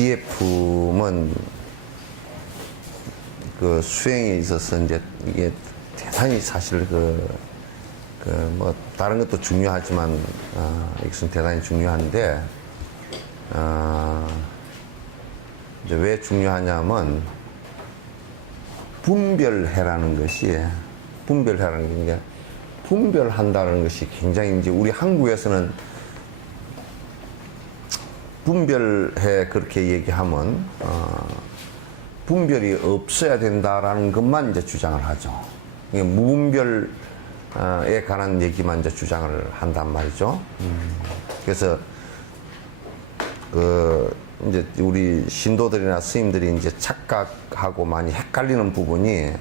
기예품은 그 수행에 있어서 이제 이게 대단히 사실 뭐 다른 것도 중요하지만 이것은 대단히 중요한데 이제 왜 중요하냐면 분별해라는 것이 분별해라는 게 분별한다는 것이 굉장히 이제 우리 한국에서는 분별해 그렇게 얘기하면 분별이 없어야 된다라는 것만 이제 주장을 하죠. 무분별에 관한 얘기만 이제 주장을 한단 말이죠. 그래서 이제 우리 신도들이나 스님들이 이제 착각하고 많이 헷갈리는 부분이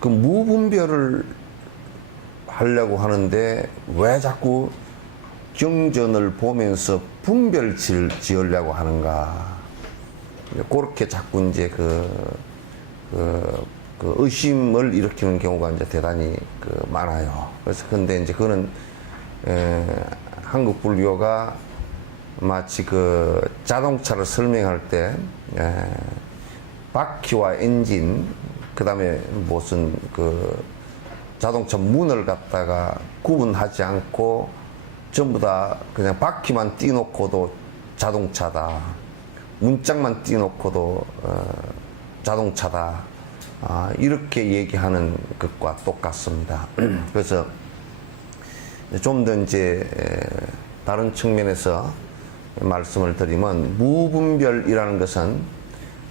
그 무분별을 하려고 하는데 왜 자꾸 경전을 보면서 분별 지으려고 하는가. 그렇게 자꾸 이제 그 의심을 일으키는 경우가 이제 대단히 많아요. 그래서 근데 이제 그거는 한국 불교가 마치 자동차를 설명할 때 바퀴와 엔진 그다음에 무슨 자동차 문을 갖다가 구분하지 않고 전부 다 그냥 바퀴만 띄놓고도 자동차다. 문짝만 띄놓고도 자동차다. 이렇게 얘기하는 것과 똑같습니다. 그래서 좀 더 이제 다른 측면에서 말씀을 드리면 무분별이라는 것은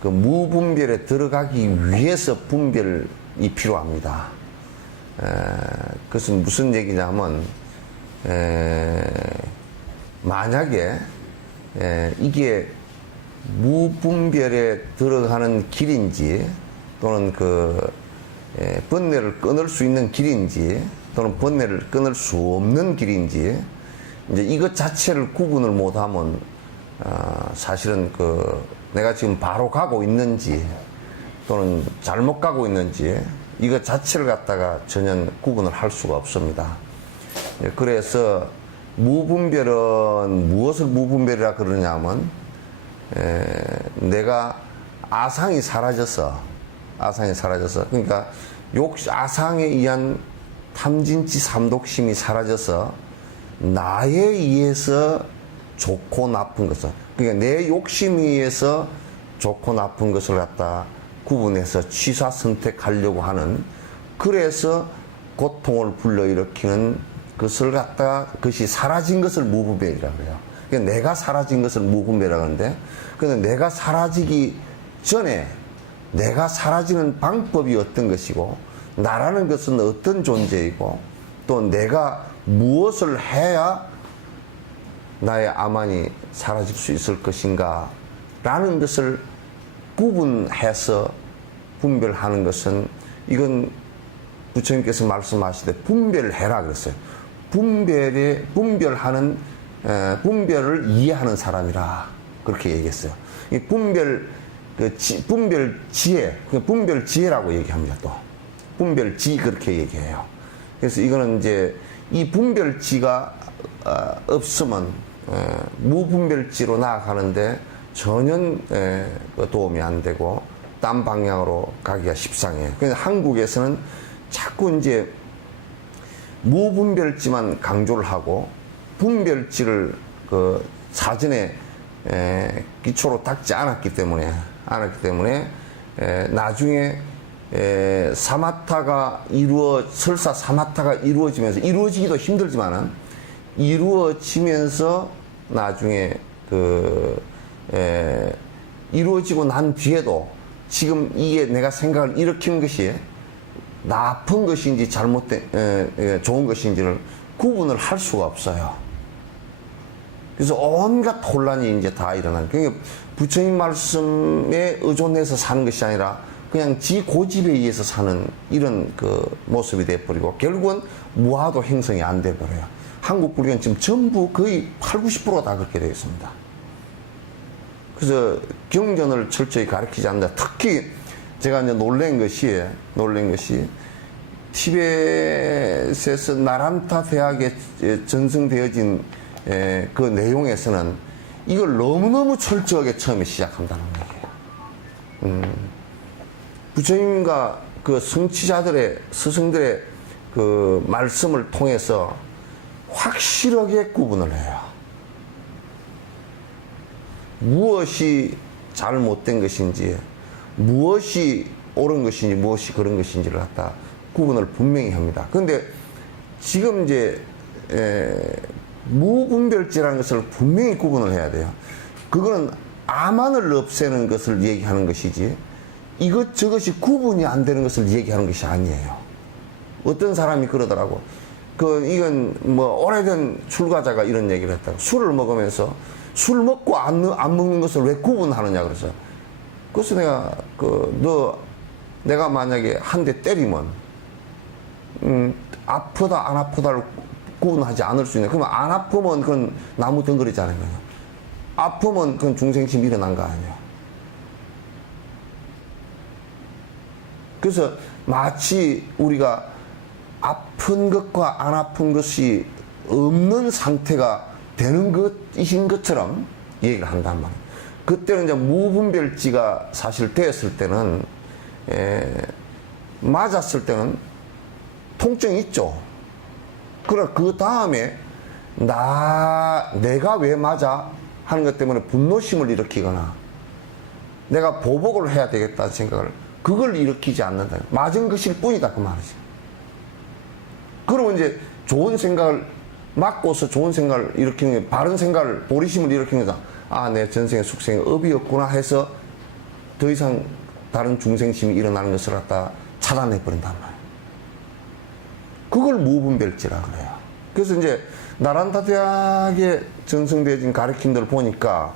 그 무분별에 들어가기 위해서 분별이 필요합니다. 그것은 무슨 얘기냐면 만약에 이게 무분별에 들어가는 길인지 또는 번뇌를 끊을 수 있는 길인지 또는 번뇌를 끊을 수 없는 길인지 이제 이것 자체를 구분을 못하면 사실은 내가 지금 바로 가고 있는지 또는 잘못 가고 있는지 이것 자체를 갖다가 전혀 구분을 할 수가 없습니다. 그래서 무분별은 무엇을 무분별이라 그러냐면 내가 아상이 사라져서 그러니까 아상에 의한 탐진치 삼독심이 사라져서 나에 의해서 좋고 나쁜 것을 그러니까 내 욕심에 의해서 좋고 나쁜 것을 갖다 구분해서 취사 선택하려고 하는 그래서 고통을 불러일으키는 것을 갖다가 그것이 사라진 것을 무분별이라고 해요. 그러니까 내가 사라진 것을 무분별이라고 하는데 그런데 내가 사라지기 전에 내가 사라지는 방법이 어떤 것이고 나라는 것은 어떤 존재이고 또 내가 무엇을 해야 나의 아만이 사라질 수 있을 것인가 라는 것을 구분해서 분별하는 것은 이건 부처님께서 말씀하시되 분별해라 그랬어요. 분별을 이해하는 사람이라 그렇게 얘기했어요. 이 분별지혜라고 얘기합니다. 또 분별지 그렇게 얘기해요. 그래서 이거는 이제 이 분별지가 없으면 무분별지로 나아가는데 전혀 도움이 안 되고 딴 방향으로 가기가 십상해요. 그래서 한국에서는 자꾸 이제 무분별지만 강조를 하고 분별지를 사전에 기초로 닦지 않았기 때문에 나중에 설사 사마타가 이루어지면서 이루어지기도 힘들지만은 이루어지면서 나중에 이루어지고 난 뒤에도 지금 이게 내가 생각을 일으킨 것이 나쁜 것인지 좋은 것인지를 구분을 할 수가 없어요. 그래서 온갖 혼란이 이제 다 일어나는. 그러니까 부처님 말씀에 의존해서 사는 것이 아니라 그냥 지 고집에 의해서 사는 이런 모습이 돼버리고 결국은 무아도 행성이 안 돼버려요. 한국 불교는 지금 전부 거의 80~90%가 다 그렇게 되어 있습니다. 그래서 경전을 철저히 가르치지 않는다. 특히 제가 이제 놀란 것이 티벳에서 나란타 대학에 전승되어진 그 내용에서는 이걸 너무너무 철저하게 처음에 시작한다는 얘기예요. 부처님과 그 성취자들의, 스승들의 그 말씀을 통해서 확실하게 구분을 해요. 무엇이 잘못된 것인지, 무엇이 옳은 것인지, 무엇이 그런 것인지를 갖다 구분을 분명히 합니다. 그런데 지금 이제 무분별지라는 것을 분명히 구분을 해야 돼요. 그거는 아만을 없애는 것을 얘기하는 것이지, 이것저것이 구분이 안 되는 것을 얘기하는 것이 아니에요. 어떤 사람이 그러더라고. 이건 뭐 오래된 출가자가 이런 얘기를 했다고. 술을 먹으면서 술 먹고 안 먹는 것을 왜 구분하느냐 그래서. 그래서 내가 만약에 한 대 때리면 아프다 안 아프다를 구분하지 않을 수 있는. 그러면 안 아프면 그건 나무 덩어리잖아요. 아프면 그건 중생심이 일어난 거 아니에요. 그래서 마치 우리가 아픈 것과 안 아픈 것이 없는 상태가 되는 것이신 것처럼 얘기를 한단 말이에요. 그때는 이제 무분별지가 사실 되었을 때는, 맞았을 때는 통증이 있죠. 그러나 그 다음에 내가 왜 맞아? 하는 것 때문에 분노심을 일으키거나 내가 보복을 해야 되겠다는 생각을, 그걸 일으키지 않는다. 맞은 것일 뿐이다 그 말이지. 그러면 이제 좋은 생각을 맞고서 좋은 생각을 일으키는 게, 바른 생각을, 보리심을 일으키는 거다. 아, 내 전생의 숙생이 업이었구나 해서 더 이상 다른 중생심이 일어나는 것을 갖다 차단해버린단 말이에요. 그걸 무분별지라 그래요. 그래서 이제 나란타 대학에 전승되어진 가르침들을 보니까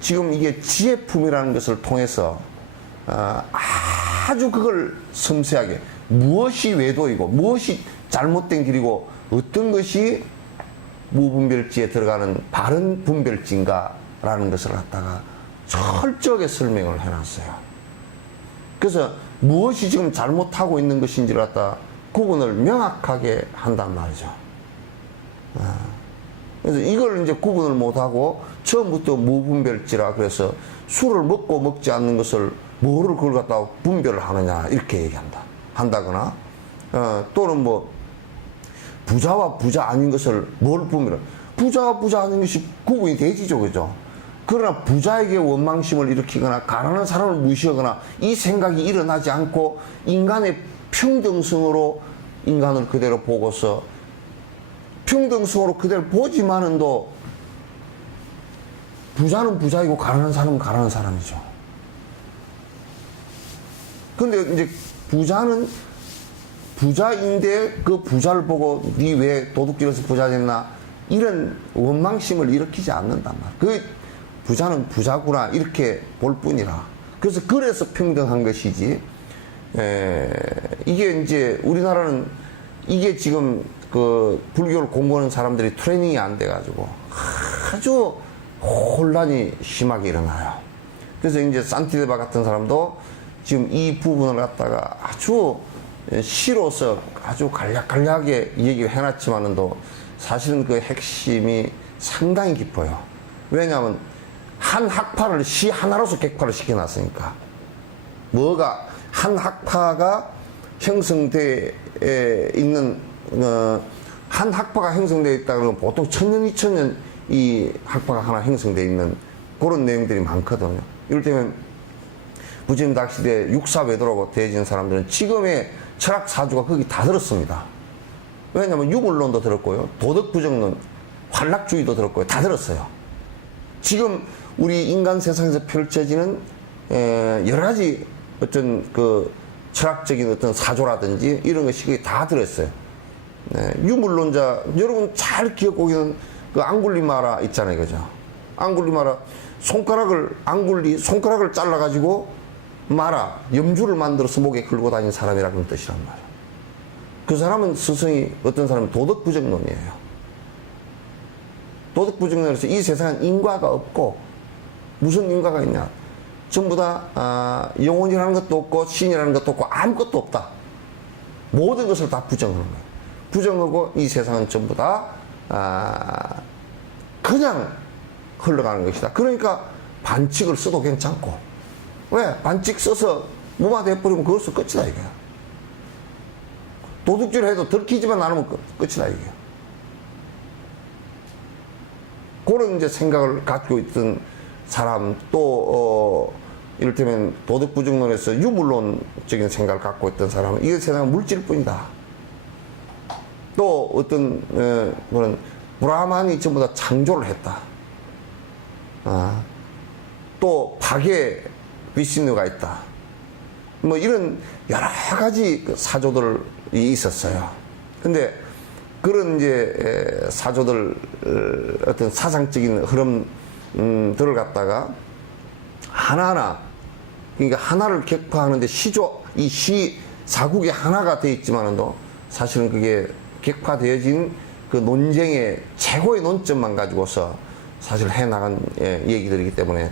지금 이게 지혜품이라는 것을 통해서 아주 그걸 섬세하게, 무엇이 외도이고 무엇이 잘못된 길이고 어떤 것이 무분별지에 들어가는 바른 분별지인가라는 것을 갖다가 철저하게 설명을 해놨어요. 그래서 무엇이 지금 잘못하고 있는 것인지를 갖다 구분을 명확하게 한단 말이죠. 그래서 이걸 이제 구분을 못하고 처음부터 무분별지라 그래서 술을 먹고 먹지 않는 것을 뭐를 그걸 갖다가 분별을 하느냐 이렇게 한다거나 또는 뭐 부자와 부자 아닌 것을 뭘 분별을, 부자와 부자 아닌 것이 구분이 되지죠, 그죠? 그러나 부자에게 원망심을 일으키거나 가난한 사람을 무시하거나 이 생각이 일어나지 않고 인간의 평등성으로 인간을 그대로 보고서 평등성으로 그대로 보지만은도 부자는 부자이고 가난한 사람은 가난한 사람이죠. 근데 이제 부자는 부자인데 그 부자를 보고 니 왜 도둑질해서 부자 됐나 이런 원망심을 일으키지 않는단 말이야. 그 부자는 부자구나 이렇게 볼 뿐이라. 그래서 평등한 것이지. 이게 이제 우리나라는 이게 지금 그 불교를 공부하는 사람들이 트레이닝이 안 돼가지고 아주 혼란이 심하게 일어나요. 그래서 이제 산티데바 같은 사람도 지금 이 부분을 갖다가 아주 시로서 아주 간략간략하게 얘기를 해놨지만은도 사실은 그 핵심이 상당히 깊어요. 왜냐하면 한 학파를 시 하나로서 객파를 시켜놨으니까. 뭐가 한 학파가 형성되어 있는 한 학파가 형성되어 있다 그러면 보통 1000년, 2000년 이 학파가 하나 형성되어 있는 그런 내용들이 많거든요. 이를테면 부처님 당시대 육사외도라고 되어진 사람들은 지금의 철학 사주가 거기 다 들었습니다. 왜냐하면 유물론도 들었고요, 도덕부정론, 환락주의도 들었고요, 다 들었어요. 지금 우리 인간 세상에서 펼쳐지는 여러 가지 어떤 그 철학적인 어떤 사조라든지 이런 것이 거기 다 들었어요. 유물론자 여러분 잘 기억하고 있는 그 앙굴리마라 있잖아요, 그죠? 앙굴리마라 손가락을 잘라가지고 마라 염주를 만들어서 목에 걸고 다니는 사람이라는 뜻이란 말이에요. 그 사람은 스승이 어떤 사람은 도덕부정론이에요. 도덕부정론에서 이 세상은 인과가 없고 무슨 인과가 있냐? 전부 다 영혼이라는 것도 없고 신이라는 것도 없고 아무것도 없다. 모든 것을 다 부정하는 거예요. 부정하고 이 세상은 전부 다 그냥 흘러가는 것이다. 그러니까 반칙을 써도 괜찮고, 왜? 반칙 써서 무마돼버리면 그것은 끝이다, 이게. 도둑질 해도 들키지만 않으면 끝이다, 이게. 그런 이제 생각을 갖고 있던 사람, 또, 이를테면 도덕부정론에서 유물론적인 생각을 갖고 있던 사람은 이게 세상은 물질일 뿐이다. 또 어떤, 그런, 브라만이 전부 다 창조를 했다. 또 파괴 비신누가 있다. 뭐 이런 여러 가지 사조들이 있었어요. 근데 그런 이제 사조들 어떤 사상적인 흐름들을 갖다가 하나하나, 그러니까 하나를 격파하는데 이 사국이 하나가 되어 있지만도 사실은 그게 격파되어진 그 논쟁의 최고의 논점만 가지고서 사실 해나간 얘기들이기 때문에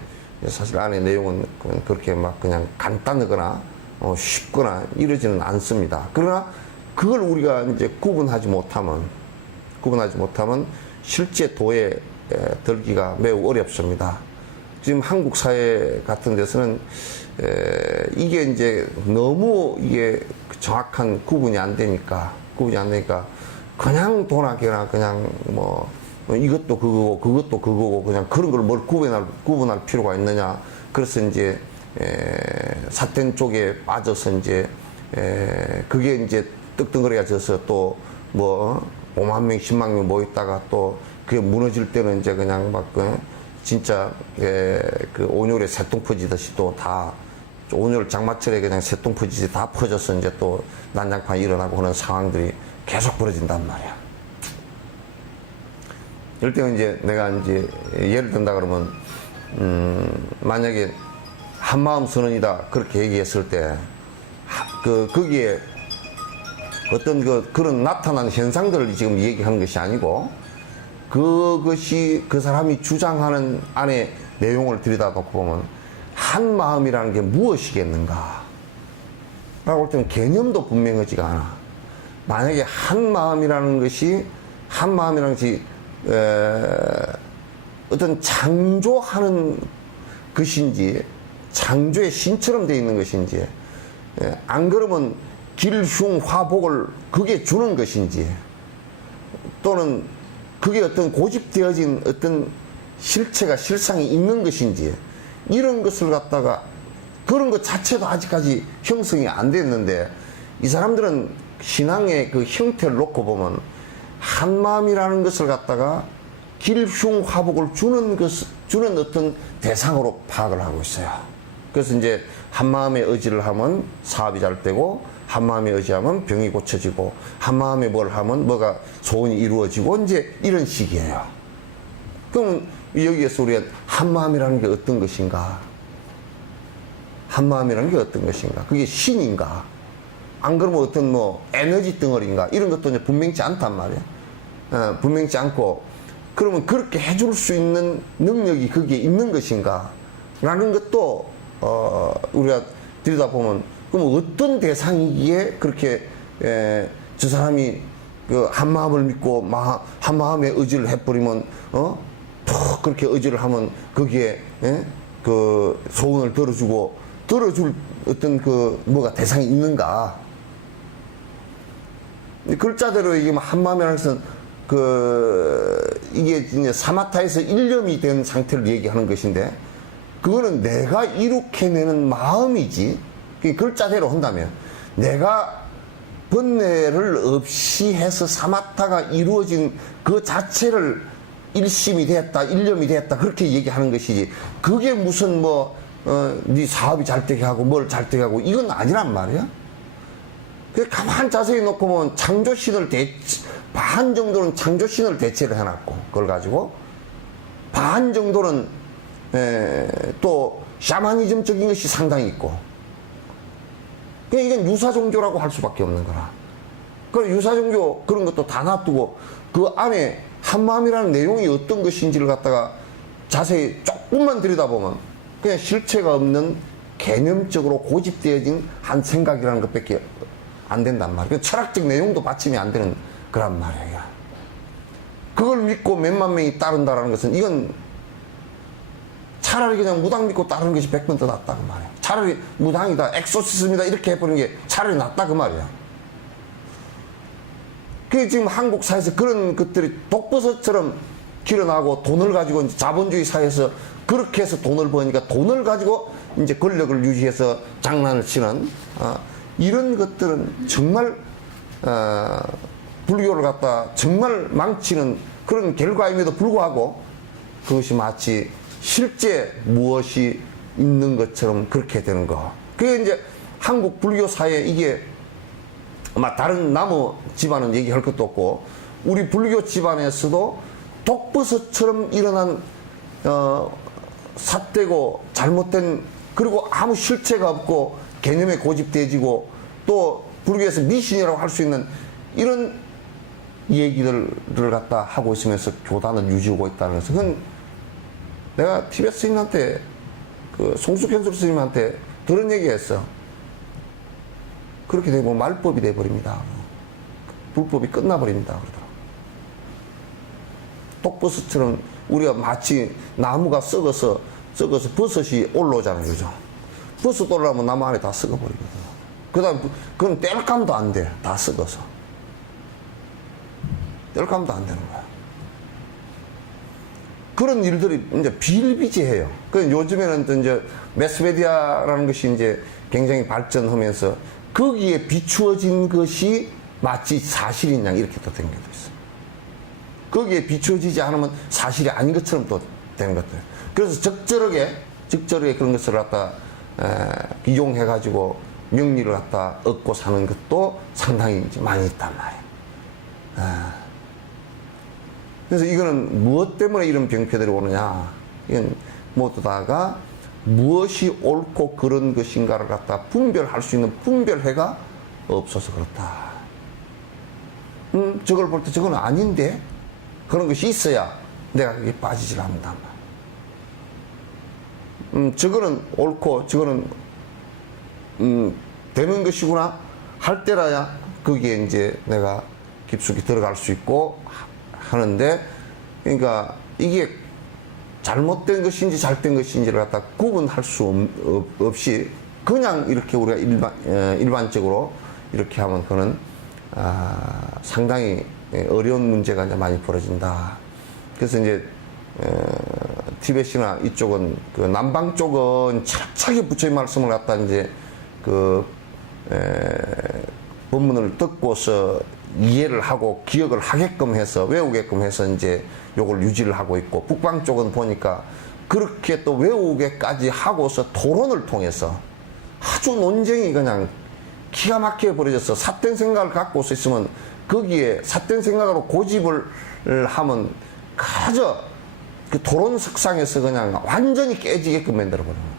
사실 안에 내용은 그렇게 막 그냥 간단하거나 쉽거나 이러지는 않습니다. 그러나 그걸 우리가 이제 구분하지 못하면 실제 도에 들기가 매우 어렵습니다. 지금 한국 사회 같은 데서는 이게 이제 너무 이게 정확한 구분이 안 되니까 그냥 도나개나 그냥 뭐 이것도 그거고 그것도 그거고 그냥 그런 걸 뭘 구분할 필요가 있느냐. 그래서 이제 사텐 쪽에 빠져서 이제 그게 이제 뜨뜻거리가 져서 또 뭐 5만 명, 10만 명 모였다가 또 그게 무너질 때는 이제 그냥 막 진짜 그 온열에 새똥 퍼지듯이 또 다 온열 장마철에 그냥 새똥 퍼지듯이 다 퍼져서 이제 또 난장판이 일어나고 하는 상황들이 계속 벌어진단 말이야. 이럴 때는 이제 내가 이제 예를 든다 그러면 만약에 한마음 선언이다 그렇게 얘기했을 때 거기에 어떤 그런 나타난 현상들을 지금 얘기하는 것이 아니고 그것이 그 사람이 주장하는 안에 내용을 들여다보고 보면 한 마음이라는 게 무엇이겠는가 라고 할 때는 개념도 분명하지가 않아. 만약에 한 마음이라는 것이 어떤 창조하는 것인지 창조의 신처럼 되어 있는 것인지 안 그러면 길흉화복을 그게 주는 것인지 또는 그게 어떤 고집되어진 어떤 실체가 실상이 있는 것인지 이런 것을 갖다가 그런 것 자체도 아직까지 형성이 안 됐는데 이 사람들은 신앙의 그 형태를 놓고 보면 한마음이라는 것을 갖다가 길흉화복을 주는 어떤 대상으로 파악을 하고 있어요. 그래서 이제 한마음에 의지를 하면 사업이 잘 되고 한마음에 의지하면 병이 고쳐지고 한마음에 뭘 하면 뭐가 소원이 이루어지고 이제 이런 식이에요. 그럼 여기에서 우리가 한마음이라는 게 어떤 것인가? 한마음이라는 게 어떤 것인가? 그게 신인가? 안 그러면 어떤 뭐 에너지 덩어리인가? 이런 것도 이제 분명치 않단 말이에요. 분명치 않고 그러면 그렇게 해줄 수 있는 능력이 거기에 있는 것인가? 라는 것도 우리가 들여다보면 그럼 어떤 대상이기에 그렇게 저 사람이 그 한마음을 믿고 한마음에 의지를 해버리면 또 그렇게 의지를 하면 거기에 그 소원을 들어줄 어떤 그 뭐가 대상이 있는가? 글자대로 얘기하면 한마음이라는 것은 이게 이제 사마타에서 일념이 된 상태를 얘기하는 것인데 그거는 내가 이룩해내는 마음이지. 그 글자대로 한다면 내가 번뇌를 없이 해서 사마타가 이루어진 그 자체를 일심이 됐다, 일념이 됐다 그렇게 얘기하는 것이지 그게 무슨 네 사업이 잘 되게 하고 뭘 잘 되게 하고 이건 아니란 말이야. 그 가만 자세히 놓고 보면 반 정도는 창조신을 대체를 해놨고 그걸 가지고 반 정도는 또 샤머니즘적인 것이 상당히 있고 이건 유사종교라고 할 수밖에 없는 거라. 그 유사종교 그런 것도 다 놔두고 그 안에 한마음이라는 내용이 어떤 것인지를 갖다가 자세히 조금만 들여다보면 그냥 실체가 없는 개념적으로 고집되어진 한 생각이라는 것밖에 안 된단 말이야. 철학적 내용도 받침이 안 되는 그란 말이야. 그걸 믿고 몇만 명이 따른다라는 것은 이건 차라리 그냥 무당 믿고 따르는 것이 100번 더 낫다 그 말이야. 차라리 무당이다, 엑소시스입니다 이렇게 해버리는 게 차라리 낫다 그 말이야. 그게 지금 한국 사회에서 그런 것들이 독버섯처럼 길어나고 돈을 가지고 이제 자본주의 사회에서 그렇게 해서 돈을 버니까 돈을 가지고 이제 권력을 유지해서 장난을 치는 이런 것들은 정말 불교를 갖다 정말 망치는 그런 결과임에도 불구하고 그것이 마치 실제 무엇이 있는 것처럼 그렇게 되는 거. 그게 이제 한국 불교 사회 이게 아마 다른 나무 집안은 얘기할 것도 없고 우리 불교 집안에서도 독버섯처럼 일어난 삿되고 잘못된 그리고 아무 실체가 없고 개념에 고집돼지고 또 불교에서 미신이라고 할 수 있는 이런 얘기들을 갖다 하고 있으면서 교단을 유지하고 있다는 것은 그건 내가 티베트 스님한테 그 송숙현숙 스님한테 그런 얘기했어. 그렇게 되면 말법이 돼버립니다. 불법이 끝나버립니다. 그러더라고. 독버섯처럼 우리가 마치 나무가 썩어서 버섯이 올라오잖아요. 그죠? 버섯 올라오면 나무 안에 다 썩어버리거든. 그 다음, 그건 뗄감도 안 돼. 다 썩어서. 뗄감도 안 되는 거야. 그런 일들이 이제 비일비재해요. 그 요즘에는 또 이제 매스메디아라는 것이 이제 굉장히 발전하면서 거기에 비추어진 것이 마치 사실인 양 이렇게 또 된 것도 있어요. 거기에 비추어지지 않으면 사실이 아닌 것처럼 또 되는 것들. 그래서 적절하게 그런 것을 갖다 이용해가지고 명리를 갖다 얻고 사는 것도 상당히 이제 많이 있단 말이에요. 그래서 이거는 무엇 때문에 이런 병폐들이 오느냐. 이건 모두 다가 무엇이 옳고 그런 것인가를 갖다 분별할 수 있는 분별회가 없어서 그렇다. 저걸 볼 때 저건 아닌데? 그런 것이 있어야 내가 그게 빠지질 않는단 말이야. 저거는 옳고 저거는 되는 것이구나 할 때라야 거기에 이제 내가 깊숙이 들어갈 수 있고 하는데 그러니까 이게 잘못된 것인지 잘된 것인지를 갖다 구분할 수 없이 그냥 이렇게 우리가 일반적으로 이렇게 하면 그는 상당히 어려운 문제가 이제 많이 벌어진다. 그래서 이제 티벳이나 이쪽은 그 남방 쪽은 철저하게 부처의 말씀을 갖다 이제 그 본문을 듣고서 이해를 하고 기억을 하게끔 해서 외우게끔 해서 이제 요걸 유지를 하고 있고 북방 쪽은 보니까 그렇게 또 외우게까지 하고서 토론을 통해서 아주 논쟁이 그냥 기가 막히게 벌어졌어. 삿된 생각을 갖고서 있으면 거기에 삿된 생각으로 고집을 하면 그저 그 토론 석상에서 그냥 완전히 깨지게끔 만들어버려요.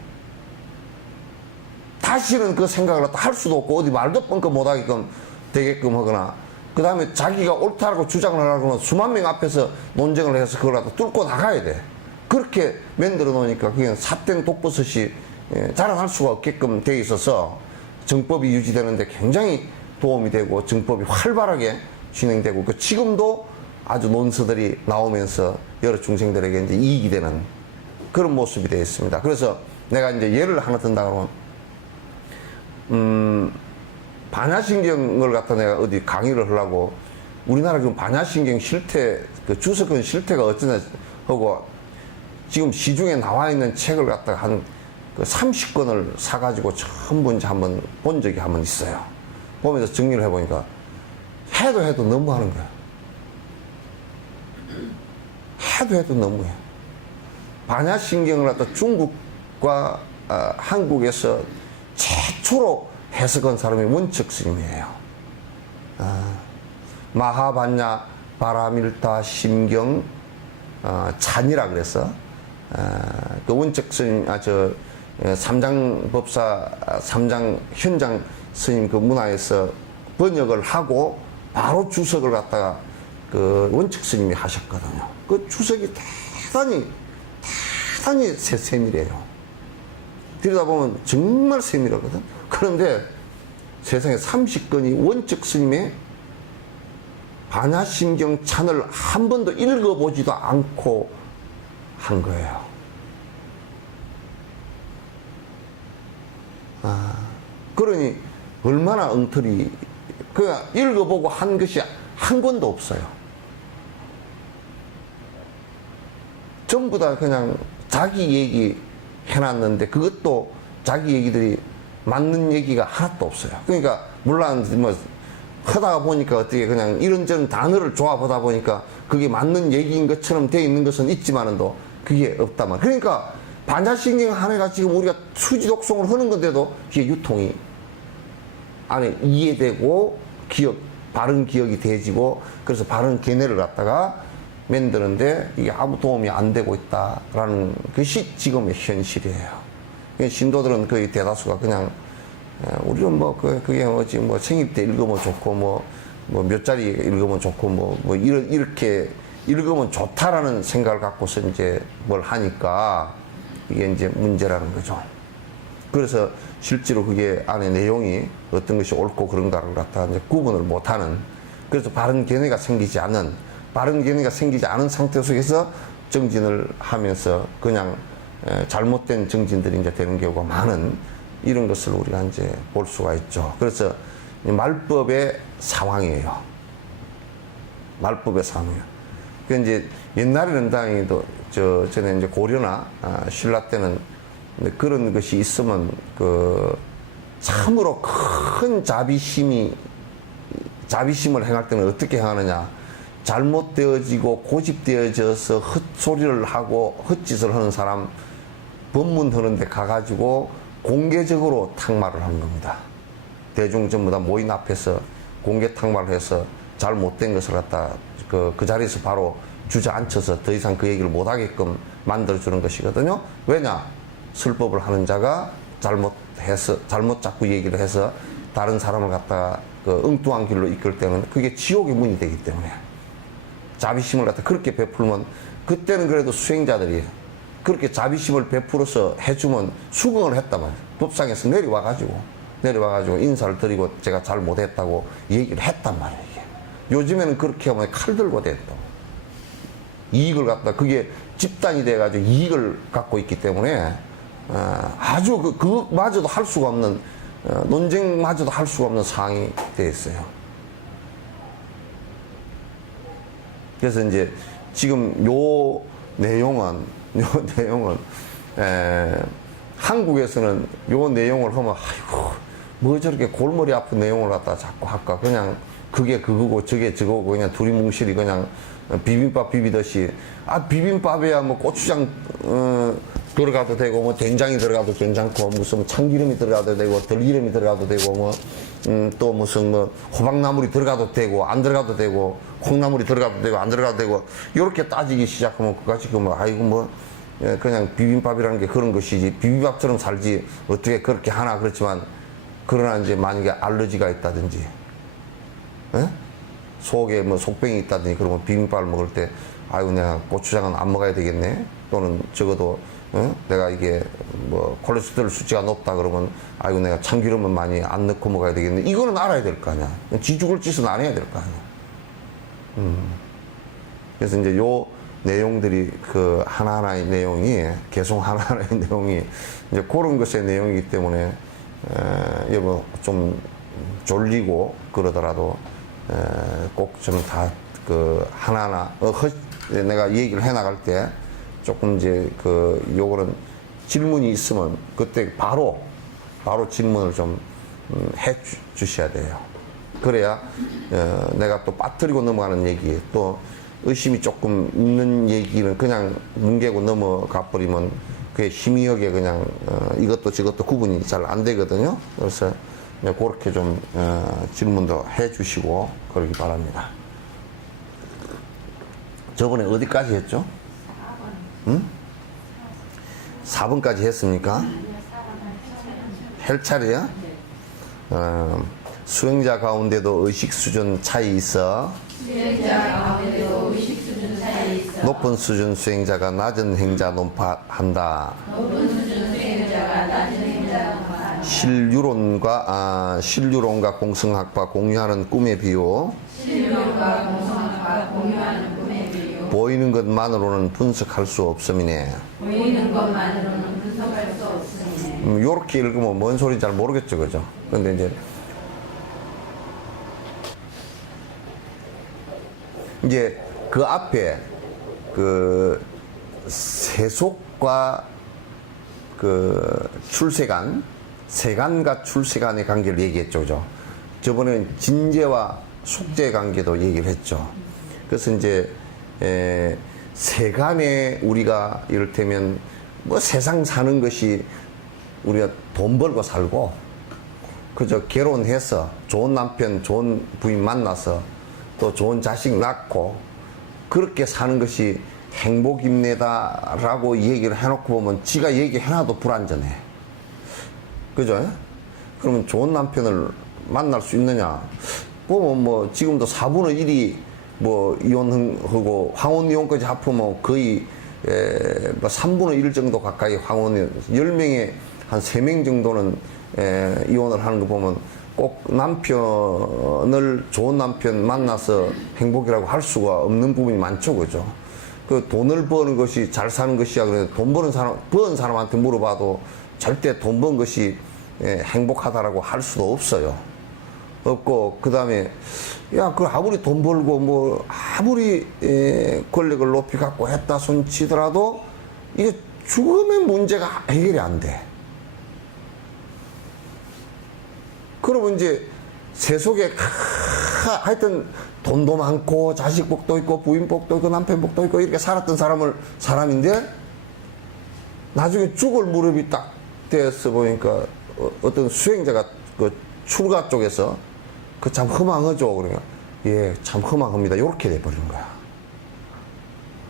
다시는 그 생각을 할 수도 없고 어디 말도 뻥끗 못하게끔 되게끔 하거나 그 다음에 자기가 옳다라고 주장을 하거나 수만 명 앞에서 논쟁을 해서 그걸 갖다 뚫고 나가야 돼. 그렇게 만들어 놓으니까 그게 삿된 독버섯이 자라날 수가 없게끔 돼 있어서 정법이 유지되는데 굉장히 도움이 되고 정법이 활발하게 진행되고 그 지금도 아주 논서들이 나오면서 여러 중생들에게 이제 이익이 되는 그런 모습이 되어 있습니다. 그래서 내가 이제 예를 하나 든다 그러면 반야신경을 갖다 내가 어디 강의를 하려고 우리나라 그 반야신경 실태 그 주석은 실태가 어쩌나 하고 지금 시중에 나와 있는 책을 갖다가 한 그 30권을 사가지고 전부 이제 한번 본 적이 한번 있어요. 보면서 정리를 해보니까 해도 너무하는 거야. 해도 너무해. 반야신경을 갖다 중국과 한국에서 최초로 해석한 사람이 원척 스님이에요. 마하반야 바라밀타 심경 찬이라 그래서 그 원척 스님 삼장법사 삼장 현장 스님 그 문화에서 번역을 하고 바로 주석을 갖다가 그 원척 스님이 하셨거든요. 그 주석이 대단히 세밀해요. 들여다보면 정말 세밀하거든. 그런데 세상에 30건이 원척 스님의 반야신경 찬을 한 번도 읽어보지도 않고 한 거예요. 그러니 얼마나 엉터리. 그 읽어보고 한 것이 한 권도 없어요. 전부 다 그냥 자기 얘기 해놨는데 그것도 자기 얘기들이 맞는 얘기가 하나도 없어요. 그러니까 물론 뭐 하다가 보니까 어떻게 그냥 이런저런 단어를 조합하다 보니까 그게 맞는 얘기인 것처럼 되어 있는 것은 있지만은도 그게 없다만. 그러니까 반자신경 하나가 지금 우리가 수지독송을 하는 건데도 그게 유통이 안에 이해되고 바른 기억이 돼지고 그래서 바른 견해를 갖다가 만드는데 이게 아무 도움이 안 되고 있다라는 것이 지금의 현실이에요. 신도들은 거의 대다수가 그냥 우리는 뭐 그게 뭐지 뭐 생일 때 읽으면 좋고 뭐 몇 자리 읽으면 좋고 뭐 이렇게 읽으면 좋다라는 생각을 갖고서 이제 뭘 하니까 이게 이제 문제라는 거죠. 그래서 실제로 그게 안에 내용이 어떤 것이 옳고 그런가를 갖다가 이제 구분을 못하는, 그래서 바른 견해가 생기지 않는 상태 속에서 정진을 하면서 그냥 잘못된 정진들이 이제 되는 경우가 많은 이런 것을 우리가 이제 볼 수가 있죠. 그래서 말법의 상황이에요. 말법의 상황이에요. 그 이제 옛날에는 다행히도 전에 이제 고려나 신라 때는 그런 것이 있으면 참으로 큰 자비심을 행할 때는 어떻게 행하느냐. 잘못되어지고 고집되어져서 헛소리를 하고 헛짓을 하는 사람 법문하는 데 가가지고 공개적으로 탁말을 하는 겁니다. 대중 전부 다 모인 앞에서 공개 탁말을 해서 잘못된 것을 갖다 그 자리에서 바로 주저앉혀서 더 이상 그 얘기를 못하게끔 만들어주는 것이거든요. 왜냐? 설법을 하는 자가 잘못 자꾸 얘기를 해서 다른 사람을 갖다가 엉뚱한 길로 이끌 때는 그게 지옥의 문이 되기 때문에 자비심을 갖다 그렇게 베풀면, 그때는 그래도 수행자들이 그렇게 자비심을 베풀어서 해주면 수긍을 했단 말이에요. 법상에서 내려와가지고 인사를 드리고 제가 잘 못했다고 얘기를 했단 말이에요. 이게. 요즘에는 그렇게 하면 칼 들고 됐다. 이익을 갖다 그게 집단이 돼가지고 이익을 갖고 있기 때문에 아주 그마저도 할 수가 없는 논쟁마저도 할 수가 없는 상황이 되어 있어요. 그래서 이제 지금 요 내용은 한국에서는 요 내용을 하면 아이고 뭐 저렇게 골머리 아픈 내용을 갖다 자꾸 할까, 그냥 그게 그거고 저게 저거고 그냥 두리뭉실이 그냥 비빔밥 비비듯이 비빔밥에야 뭐 고추장 들어가도 되고 뭐 된장이 들어가도 괜찮고 무슨 참기름이 들어가도 되고 들기름이 들어가도 되고 뭐 또 무슨 뭐 호박나물이 들어가도 되고 안 들어가도 되고 콩나물이 들어가도 되고 안 들어가도 되고 이렇게 따지기 시작하면 그까지 뭐 아이고 뭐 그냥 비빔밥이라는 게 그런 것이지 비빔밥처럼 살지 어떻게 그렇게 하나. 그렇지만 그러나 이제 만약에 알러지가 있다든지 속에 뭐 속병이 있다든지 그러면 비빔밥을 먹을 때 아이고 내가 고추장은 안 먹어야 되겠네, 또는 적어도 내가 이게 뭐 콜레스테롤 수치가 높다 그러면 아이고 내가 참기름은 많이 안 넣고 먹어야 되겠네. 이거는 알아야 될 거 아니야. 지 죽을 짓은 안 해야 될 거 아니야. 그래서 이제 요 내용들이 하나하나의 내용이 계속 하나하나의 내용이 이제 그런 것의 내용이기 때문에 여러분 좀 졸리고 그러더라도 꼭 좀 다 하나하나 내가 얘기를 해 나갈 때 조금 이제 요거는 질문이 있으면 그때 바로 질문을 좀 해 주셔야 돼요. 그래야 내가 또 빠뜨리고 넘어가는 얘기, 또 의심이 조금 있는 얘기는 그냥 뭉개고 넘어가 버리면 그게 희미하게 그냥 이것도 저것도 구분이 잘 안 되거든요. 그래서 그렇게 좀 질문도 해 주시고 그러기 바랍니다. 저번에 어디까지 했죠? 4번. 4번까지 했습니까? 헬차례야? 수행자 가운데도 의식 수준 차이 있어. 높은 수준 수행자가 낮은 행자 논파한다. 신류론과 공성학과 공유하는 꿈의 비유. 보이는 것만으로는 분석할 수 없음이네. 요렇게 읽으면 뭔 소리인지 잘 모르겠죠, 그죠? 근데 이제 그 앞에 그 세속과 그 출세간, 세간과 출세간의 관계를 얘기했죠, 그죠? 저번에는 진제와 속죄 관계도 얘기를 했죠. 그래서 이제 세간에 우리가 이를테면 뭐 세상 사는 것이 우리가 돈 벌고 살고 그저 결혼해서 좋은 남편, 좋은 부인 만나서 또 좋은 자식 낳고 그렇게 사는 것이 행복입니다라고 얘기를 해놓고 보면 지가 얘기해놔도 불완전해. 그죠? 그러면 좋은 남편을 만날 수 있느냐? 보면 뭐 지금도 4분의 1이 뭐 이혼하고 황혼 이혼까지 합하면 거의 뭐 3분의 1 정도 가까이 황혼, 10명에 한 3명 정도는 이혼을 하는 거 보면 꼭 남편을 좋은 남편 만나서 행복이라고 할 수가 없는 부분이 많죠, 그죠? 그 돈을 버는 것이 잘 사는 것이야. 그래 돈 버는 사람한테 물어봐도 절대 돈 번 것이 행복하다라고 할 수도 없어요. 없고, 그 다음에, 야, 그 아무리 돈 벌고, 뭐, 아무리 권력을 높이 갖고 했다 손 치더라도, 이게 죽음의 문제가 해결이 안 돼. 그러면 이제 세속에 하여튼 돈도 많고, 자식 복도 있고, 부인 복도 있고, 남편 복도 있고, 이렇게 살았던 사람인데, 나중에 죽을 무렵이 딱 되어서 보니까, 어떤 수행자가 그 출가 쪽에서 그 참 허망하죠. 그러니까 예, 참 허망합니다. 이렇게 돼버린 거야.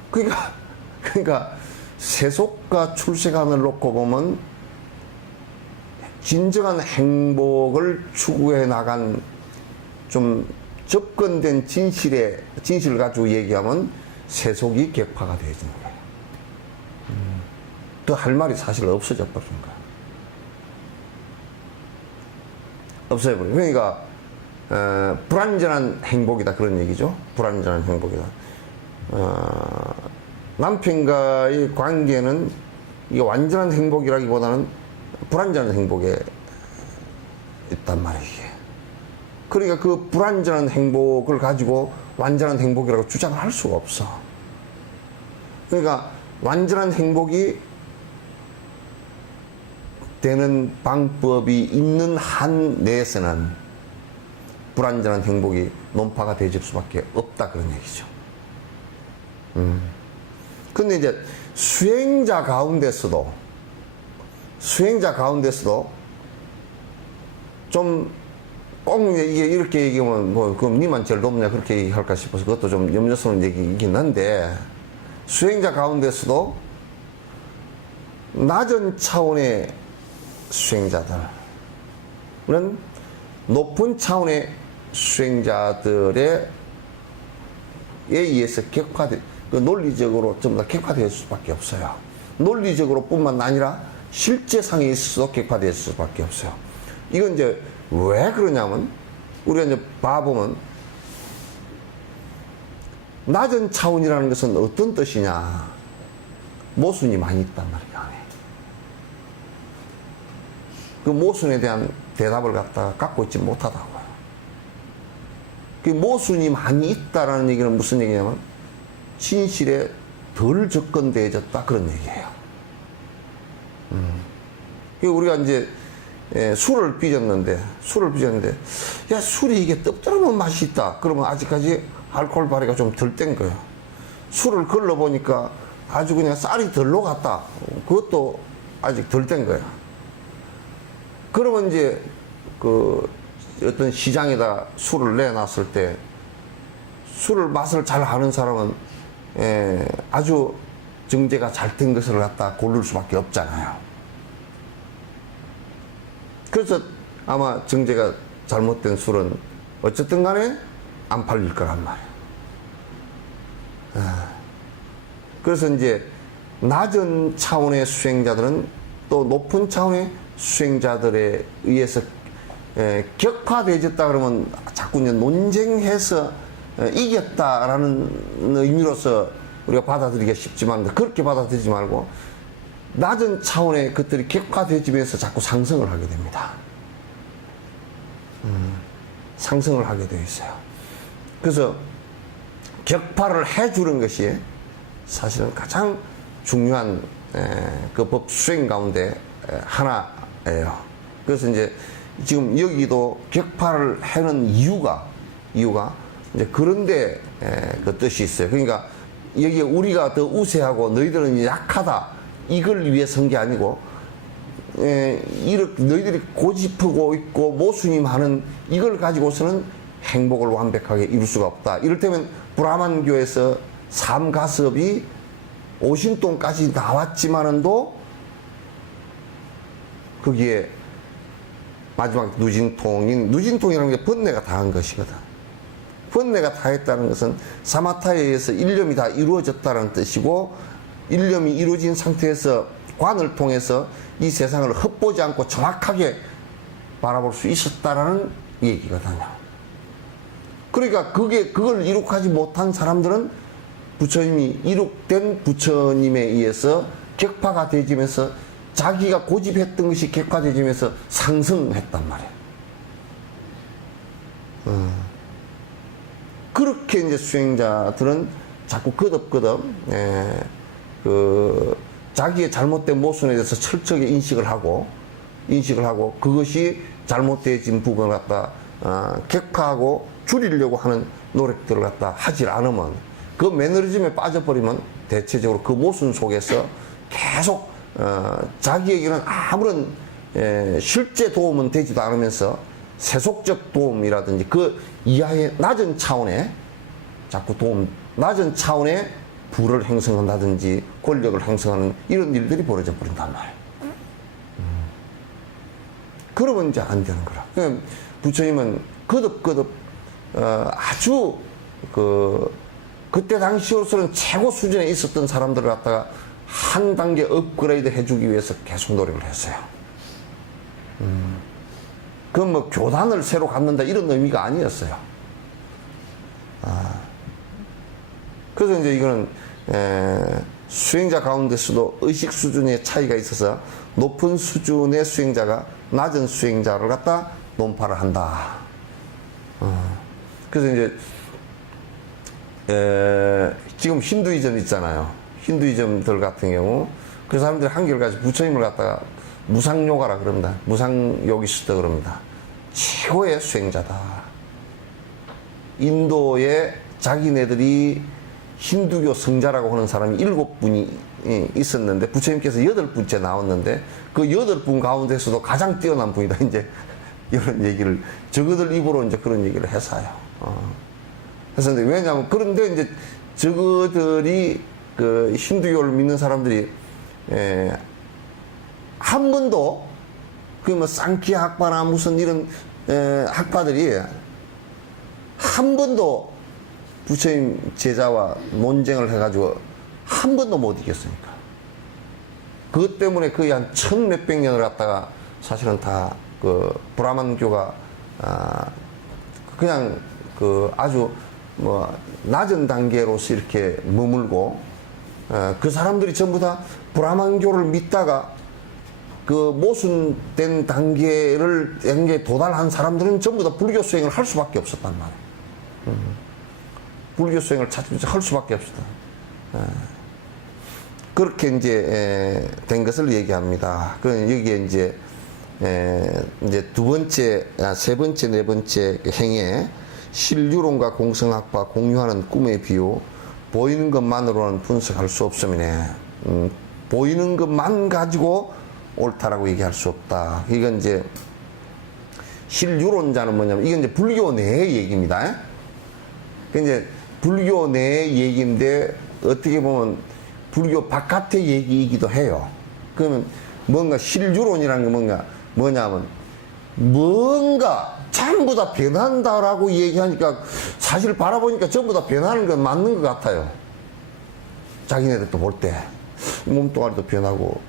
그러니까 세속과 출세관을 놓고 보면 진정한 행복을 추구해 나간 좀 접근된 진실을 가지고 얘기하면 세속이 객파가 되어지는 거예요. 또 할 말이 사실 없어져 버린 거야. 없어져버려. 그러니까 불완전한 행복이다 그런 얘기죠. 불완전한 행복이다. 남편과의 관계는 이게 완전한 행복이라기보다는 불완전한 행복에 있단 말이에요. 그러니까 그 불완전한 행복을 가지고 완전한 행복이라고 주장을 할 수가 없어. 그러니까 완전한 행복이 되는 방법이 있는 한 내에서는 불완전한 행복이 논파가 되질 수밖에 없다 그런 얘기죠. 근데 이제 수행자 가운데서도 좀 꼭 이게 이렇게 얘기하면 뭐 그럼 니만 제일 높냐 그렇게 얘기할까 싶어서 그것도 좀 염려스러운 얘기이긴 한데 수행자 가운데서도 낮은 차원의 수행자들은 높은 차원의 수행자들에 의해서 논리적으로 좀 더 객화될 수밖에 없어요. 논리적으로 뿐만 아니라 실제상에 있어서 객화될 수밖에 없어요. 이건 이제 왜 그러냐면 우리가 이제 봐보면 낮은 차원이라는 것은 어떤 뜻이냐, 모순이 많이 있단 말이야. 그 모순에 대한 대답을 갖고 있지 못하다고요. 그 모순이 많이 있다라는 얘기는 무슨 얘기냐면 진실에 덜 접근되어졌다 그런 얘기예요. 우리가 이제 술을 빚었는데 야 술이 이게 떡들어놓은 맛이 있다. 그러면 아직까지 알코올 발휘가 좀 덜 된 거예요. 술을 걸러 보니까 아주 그냥 쌀이 덜 녹았다. 그것도 아직 덜 된 거야. 그러면 이제 그 어떤 시장에다 술을 내놨을 때 술을 맛을 잘 아는 사람은 아주 정제가 잘 된 것을 갖다 고를 수밖에 없잖아요. 그래서 아마 정제가 잘못된 술은 어쨌든 간에 안 팔릴 거란 말이에요. 그래서 이제 낮은 차원의 수행자들은 또 높은 차원의 수행자들에 의해서 격화되어졌다 그러면 자꾸 이제 논쟁해서 이겼다라는 의미로서 우리가 받아들이기가 쉽지만 그렇게 받아들이지 말고 낮은 차원의 것들이 객화되지면서 자꾸 상승을 하게 됩니다. 상승을 하게 되어 있어요. 그래서 격파를 해주는 것이 사실은 가장 중요한 그 법 수행 가운데 하나예요. 그래서 이제 지금 여기도 격파를 하는 이유가 이제 그런데 그 뜻이 있어요. 그러니까 여기에 우리가 더 우세하고 너희들은 약하다 이걸 위해 선 게 아니고 이렇게 너희들이 고집하고 있고 모순임하는 이걸 가지고서는 행복을 완벽하게 이룰 수가 없다. 이를테면 브라만교에서 삼가섭이 오신통까지 나왔지만은도 거기에 마지막 누진통이라는 게 번뇌가 다한 것이거든. 번뇌가 다했다는 것은 사마타에 의해서 일념이 다 이루어졌다는 뜻이고, 일념이 이루어진 상태에서 관을 통해서 이 세상을 헛보지 않고 정확하게 바라볼 수 있었다라는 얘기거든요. 그러니까 그걸 이룩하지 못한 사람들은 부처님이 이룩된 부처님에 의해서 격파가 되지면서 자기가 고집했던 것이 격화되지면서 상승했단 말이에요. 그렇게 이제 수행자들은 자꾸 거듭거듭 자기의 잘못된 모순에 대해서 철저하게 인식을 하고 그것이 잘못되어진 부분을 갖다 격화하고 줄이려고 하는 노력들을 갖다 하질 않으면, 그 매너리즘에 빠져버리면 대체적으로 그 모순 속에서 계속 자기에게는 아무런 실제 도움은 되지도 않으면서 세속적 도움이라든지 그 이하의 낮은 차원의 낮은 차원의 부를 형성한다든지 권력을 형성하는 이런 일들이 벌어져 버린단 말이에요. 그러면 이제 안 되는 거라. 부처님은 거듭 아주 그때 당시로서는 최고 수준에 있었던 사람들을 갖다가 한 단계 업그레이드 해주기 위해서 계속 노력을 했어요. 그건 뭐 교단을 새로 갖는다 이런 의미가 아니었어요. 그래서 이제 이거는 수행자 가운데서도 의식 수준의 차이가 있어서 높은 수준의 수행자가 낮은 수행자를 갖다 논파를 한다. 그래서 이제 지금 힌두이즘 있잖아요. 힌두이즘들 같은 경우 그 사람들이 한결같이 부처님을 갖다가 무상요가라 그럽니다. 무상요기스다 그럽니다. 최고의 수행자다. 인도에 자기네들이 힌두교 성자라고 하는 사람이 7분이 있었는데 부처님께서 8분째 나왔는데 그 8분 가운데서도 가장 뛰어난 분이다. 이제 이런 얘기를 저그들 입으로 이제 그런 얘기를 해서요. 그래서 왜냐하면 그런데 이제 저그들이 그 힌두교를 믿는 사람들이 한 번도 그 뭐 쌍키 학파나 무슨 이런 학파들이 한 번도 부처님 제자와 논쟁을 해가지고 한 번도 못 이겼으니까. 그것 때문에 거의 한 1000몇백 년을 갖다가 사실은 다 그 브라만교가 그냥 그 아주 뭐 낮은 단계로서 이렇게 머물고, 그 사람들이 전부 다 브라만교를 믿다가 그 모순된 단계에 도달한 사람들은 전부 다 불교 수행을 할 수밖에 없었단 말이에요. 불교 수행을 할 수밖에 없었다. 그렇게 이제 된 것을 얘기합니다. 그 여기에 이제 두 번째, 세 번째, 네 번째 행에 신류론과 공성학파 공유하는 꿈의 비유, 보이는 것만으로는 분석할 수 없음이네. 보이는 것만 가지고 옳다라고 얘기할 수 없다. 이건 이제 신류론자는 뭐냐면 이건 이제 불교 내의 얘기입니다. 이제 불교 내의 얘기인데 어떻게 보면 불교 바깥의 얘기이기도 해요. 그러면 뭔가 신류론이라는 게 뭐냐면 뭔가 전부 다 변한다라고 얘기하니까 사실 바라보니까 전부 다 변하는 건 맞는 것 같아요. 자기네들도 볼 때 몸뚱아리도 변하고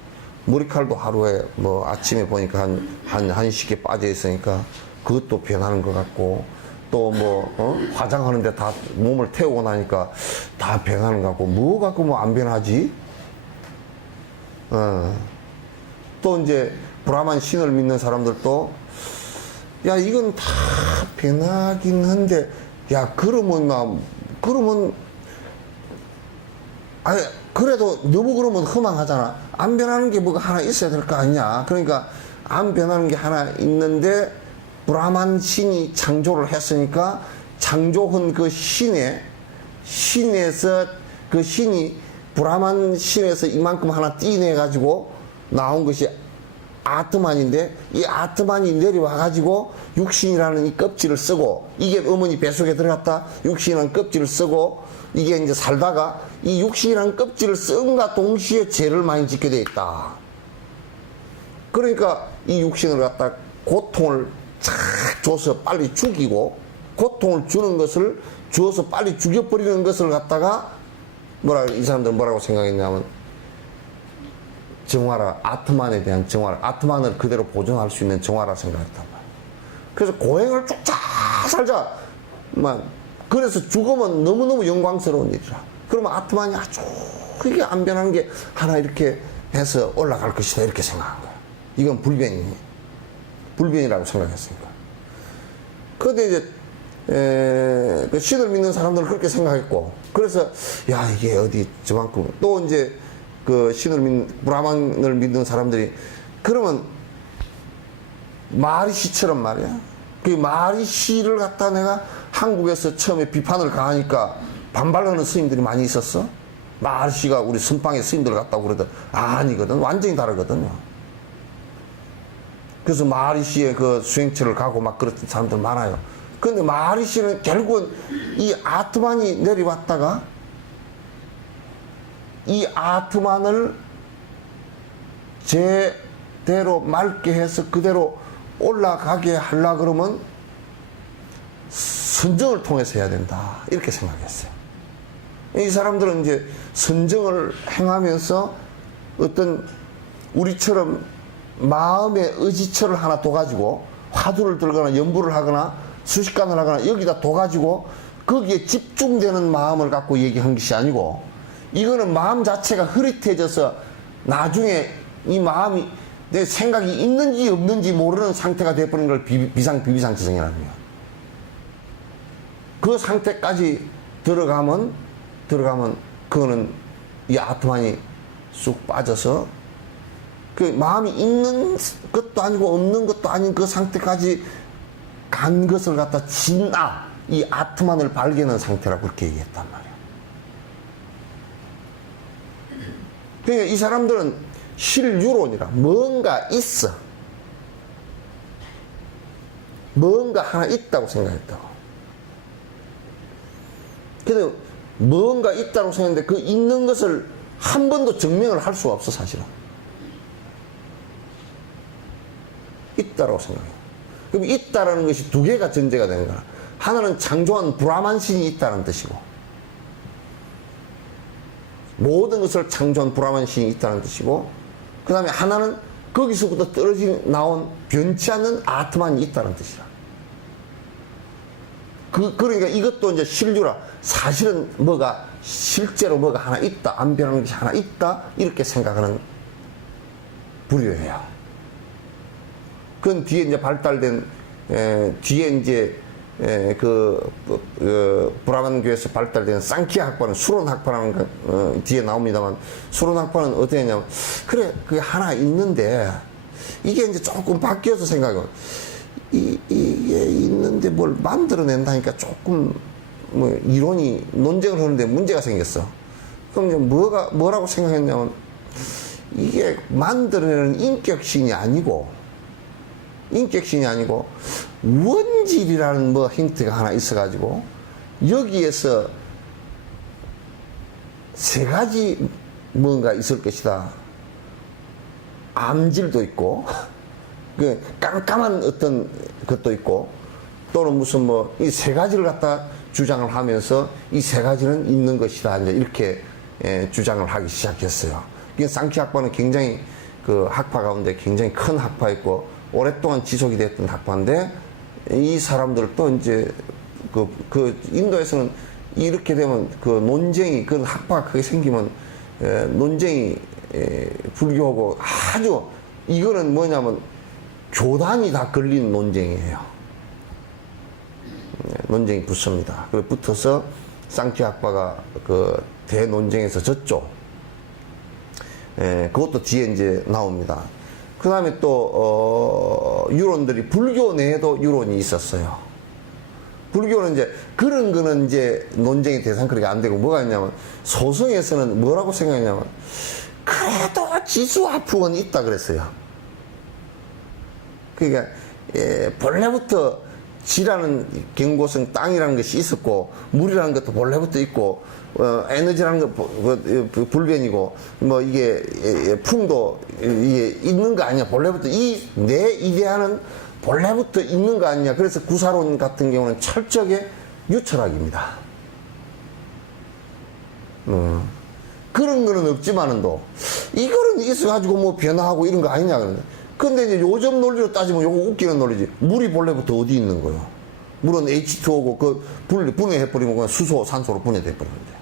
머리칼도 하루에 뭐 아침에 보니까 한 시계 빠져 있으니까 그것도 변하는 것 같고, 또 뭐 화장하는데 다 몸을 태우고 나니까 다 변하는 것 같고, 뭐 갖고 뭐 안 변하지? 또 이제 브라만 신을 믿는 사람들도 야 이건 다 변하긴 한데 야 그러면 아니 그래도 너무 그러면 허망하잖아. 안 변하는 게 뭐가 하나 있어야 될 거 아니냐. 그러니까 안 변하는 게 하나 있는데 브라만 신이 창조를 했으니까 창조한 그 신에서 그 신이 브라만 신에서 이만큼 하나 띠내 가지고 나온 것이 아트만인데 이 아트만이 내려와 가지고 육신이라는 이 껍질을 쓰고 이게 어머니 뱃속에 들어갔다 육신이라는 껍질을 쓰고 이게 이제 살다가 이 육신이라는 껍질을 쓴과 동시에 죄를 많이 짓게 돼 있다. 그러니까 이 육신을 갖다 고통을 착 줘서 빨리 죽이고 고통을 주는 것을 주어서 빨리 죽여버리는 것을 갖다가 이 사람들은 뭐라고 생각했냐면 정화라, 아트만에 대한 정화라, 아트만을 그대로 보존할 수 있는 정화라 생각했단 말이야. 그래서 고행을 쭉 잘 살자. 그래서 죽으면 너무너무 영광스러운 일이라. 그러면 아트만이 아주 크게 안 변하는 게 하나 이렇게 해서 올라갈 것이다. 이렇게 생각한 거야. 이건 불변이라고 생각했으니까. 그런데 이제 그 신을 믿는 사람들은 그렇게 생각했고, 그래서 야 이게 어디 저만큼 또 이제 그 브라만을 믿는 사람들이 그러면 마리시처럼 말이야. 그 마리시를 갖다 내가 한국에서 처음에 비판을 가하니까 반발하는 스님들이 많이 있었어. 마리시가 우리 선방의 스님들 같다고 그러더니 아니거든. 완전히 다르거든요. 그래서 마리시의 그 수행처를 가고 막 그랬던 사람들 많아요. 그런데 마리시는 결국은 이 아트만이 내려왔다가 이 아트만을 제대로 맑게 해서 그대로 올라가게 하려 그러면 선정을 통해서 해야 된다. 이렇게 생각했어요. 이 사람들은 이제 선정을 행하면서 어떤 우리처럼 마음의 의지처를 하나 둬가지고 화두를 들거나 연부를 하거나 수식관을 하거나 여기다 둬가지고 거기에 집중되는 마음을 갖고 얘기한 것이 아니고 이거는 마음 자체가 흐릿해져서 나중에 이 마음이 내 생각이 있는지 없는지 모르는 상태가 되어버린 걸 비비상지성이라는 거야. 그 상태까지 들어가면 그거는 이 아트만이 쑥 빠져서 그 마음이 있는 것도 아니고 없는 것도 아닌 그 상태까지 간 것을 갖다 진아 이 아트만을 발견한 상태라고 그렇게 얘기했단 말이야. 그러니까 이 사람들은 실유론이라 뭔가 있어. 뭔가 하나 있다고 생각했다고. 근데 뭔가 있다고 생각했는데 그 있는 것을 한 번도 증명을 할 수가 없어 사실은. 있다라고 생각해. 그럼 있다라는 것이 두 개가 전제가 되는 거야. 하나는 창조한 브라만 신이 있다는 뜻이고 모든 것을 창조한 브라만 신이 있다는 뜻이고 그 다음에 하나는 거기서부터 떨어져 나온 변치 않는 아트만이 있다는 뜻이라. 그러니까 이것도 이제 실류라. 사실은 실제로 뭐가 하나 있다. 안 변하는 것이 하나 있다. 이렇게 생각하는 불교예요. 그건 뒤에 이제 발달된, 뒤에 이제, 브라만교에서 발달된 쌍키아 학파는 수론 학파라는 뒤에 나옵니다만, 수론 학파는 어떻게 했냐면, 그래, 그게 하나 있는데, 이게 이제 조금 바뀌어서 생각해. 이게 있는데 뭘 만들어낸다니까 조금, 이론이 논쟁을 하는데 문제가 생겼어. 그럼 이제 뭐라고 생각했냐면, 이게 만들어내는 인격신이 아니고, 원질이라는 힌트가 하나 있어가지고, 여기에서 세 가지 뭔가 있을 것이다. 암질도 있고, 그 깜깜한 어떤 것도 있고, 또는 무슨 이 세 가지를 갖다 주장을 하면서 이 세 가지는 있는 것이다. 이제 이렇게 주장을 하기 시작했어요. 이게 쌍키 학파는 굉장히 그 학파 가운데 굉장히 큰 학파였고, 오랫동안 지속이 됐던 학파인데, 이 사람들도 이제 그 인도에서는 이렇게 되면 그 논쟁이, 그 학파가 크게 생기면 논쟁이 불교하고 아주 이거는 뭐냐면 교단이 다 걸린 논쟁이에요. 논쟁이 붙습니다. 그래 붙어서 쌍키학파가 그 대논쟁에서 졌죠. 그것도 뒤에 이제 나옵니다. 그 다음에 또 유론들이 불교 내에도 유론이 있었어요. 불교는 이제 그런 거는 이제 논쟁의 대상 그렇게 안 되고 뭐가 있냐면 소승에서는 뭐라고 생각했냐면 그래도 지수화풍은 있다 그랬어요. 그러니까 본래부터 지라는 경고성 땅이라는 것이 있었고 물이라는 것도 본래부터 있고 에너지라는 것 불변이고 뭐 이게 풍도 이게 있는 거 아니야. 본래부터 이 내 이데아는 본래부터 있는 거 아니냐. 그래서 구사론 같은 경우는 철저하게 유철학입니다. 그런 거는 없지만은도 이거는 있어가지고 뭐 변화하고 이런 거 아니냐 그러는데. 근데 이제 요즘 논리로 따지면 요거 웃기는 논리지. 물이 본래부터 어디 있는 거예요? 물은 H2O고 그 분해해버리면 그냥 수소, 산소로 분해돼버리는데.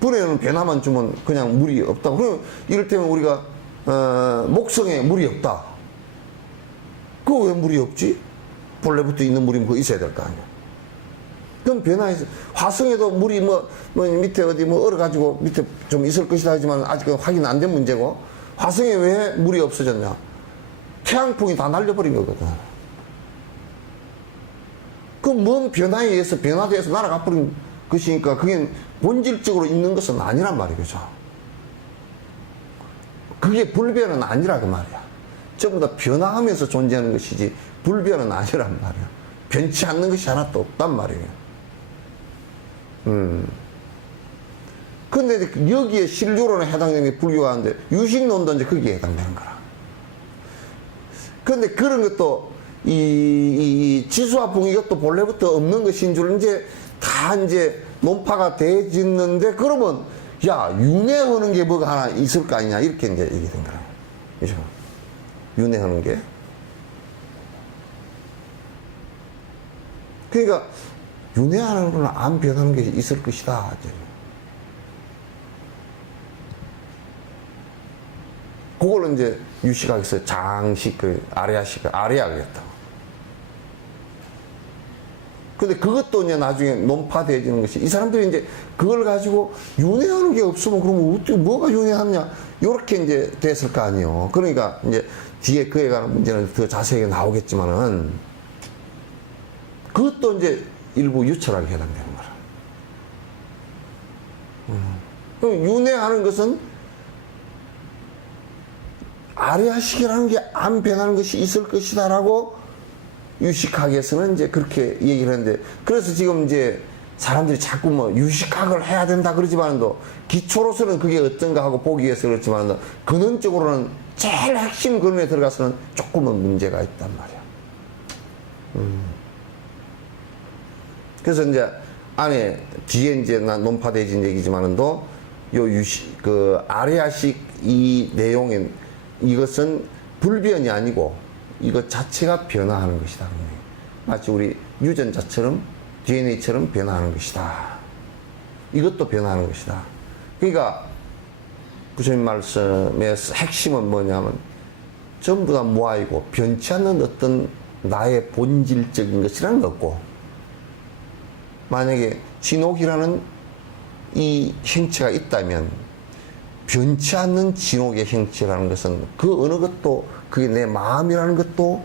분해는 변화만 주면 그냥 물이 없다. 그러면 이를테면 우리가 목성에 물이 없다. 그거 왜 물이 없지? 본래부터 있는 물이면 그거 있어야 될 거 아니야. 그럼 변화해서 화성에도 물이 뭐 밑에 어디 뭐 얼어가지고 밑에 좀 있을 것이다 하지만 아직은 확인 안 된 문제고 화성에 왜 물이 없어졌냐? 태양풍이 다 날려버린 거거든. 그 먼 변화에 의해서 변화돼서 날아가 버린 것이니까 그게 본질적으로 있는 것은 아니란 말이죠. 그게 불변은 아니라 그 말이야. 전부 다 변화하면서 존재하는 것이지 불변은 아니란 말이야. 변치 않는 것이 하나도 없단 말이에요. 근데 여기에 신류론에 해당되는 게 불교가 하는데 유식론도 이제 거기에 해당되는 거라. 근데 그런 것도 이 지수화풍 이것도 본래부터 없는 것인 줄 이제 다 이제 논파가 돼지는데 그러면 야 윤회하는 게 뭐가 하나 있을 거 아니냐 이렇게 이제 얘기 된 거라. 그죠? 윤회하는 게. 그러니까 윤회하는 거는 안 변하는 게 있을 것이다. 이제. 그걸 이제 유식학에서 장식, 아레아식, 아레아겠다. 근데 그것도 이제 나중에 논파되어지는 것이, 이 사람들이 이제 그걸 가지고 윤회하는 게 없으면 그러면 어떻게, 뭐가 윤회하냐? 요렇게 이제 됐을 거 아니에요. 그러니까 이제 뒤에 그에 관한 문제는 더 자세하게 나오겠지만은, 그것도 이제 일부 유철학에 해당되는 거라. 그럼 윤회하는 것은 아레아식이라는 게 안 변하는 것이 있을 것이다라고 유식학에서는 이제 그렇게 얘기를 했는데, 그래서 지금 이제 사람들이 자꾸 뭐 유식학을 해야 된다 그러지만도 기초로서는 그게 어떤가 하고 보기 위해서 그렇지만 근원적으로는 제일 핵심 근원에 들어가서는 조금은 문제가 있단 말이야. 그래서 이제 안에 뒤에 이제 논파되어진 얘기지만은도 요 유식 그 아레아식 이 내용인 이것은 불변이 아니고 이것 자체가 변화하는 것이다. 마치 우리 유전자처럼 DNA처럼 변화하는 것이다. 이것도 변화하는 것이다. 그러니까 부처님 말씀의 핵심은 뭐냐면 전부 다 무아이고 변치 않는 어떤 나의 본질적인 것이라는 거 없고, 만약에 진옥이라는 이 형체가 있다면 변치 않는 진옥의 형체라는 것은 그 어느 것도, 그게 내 마음이라는 것도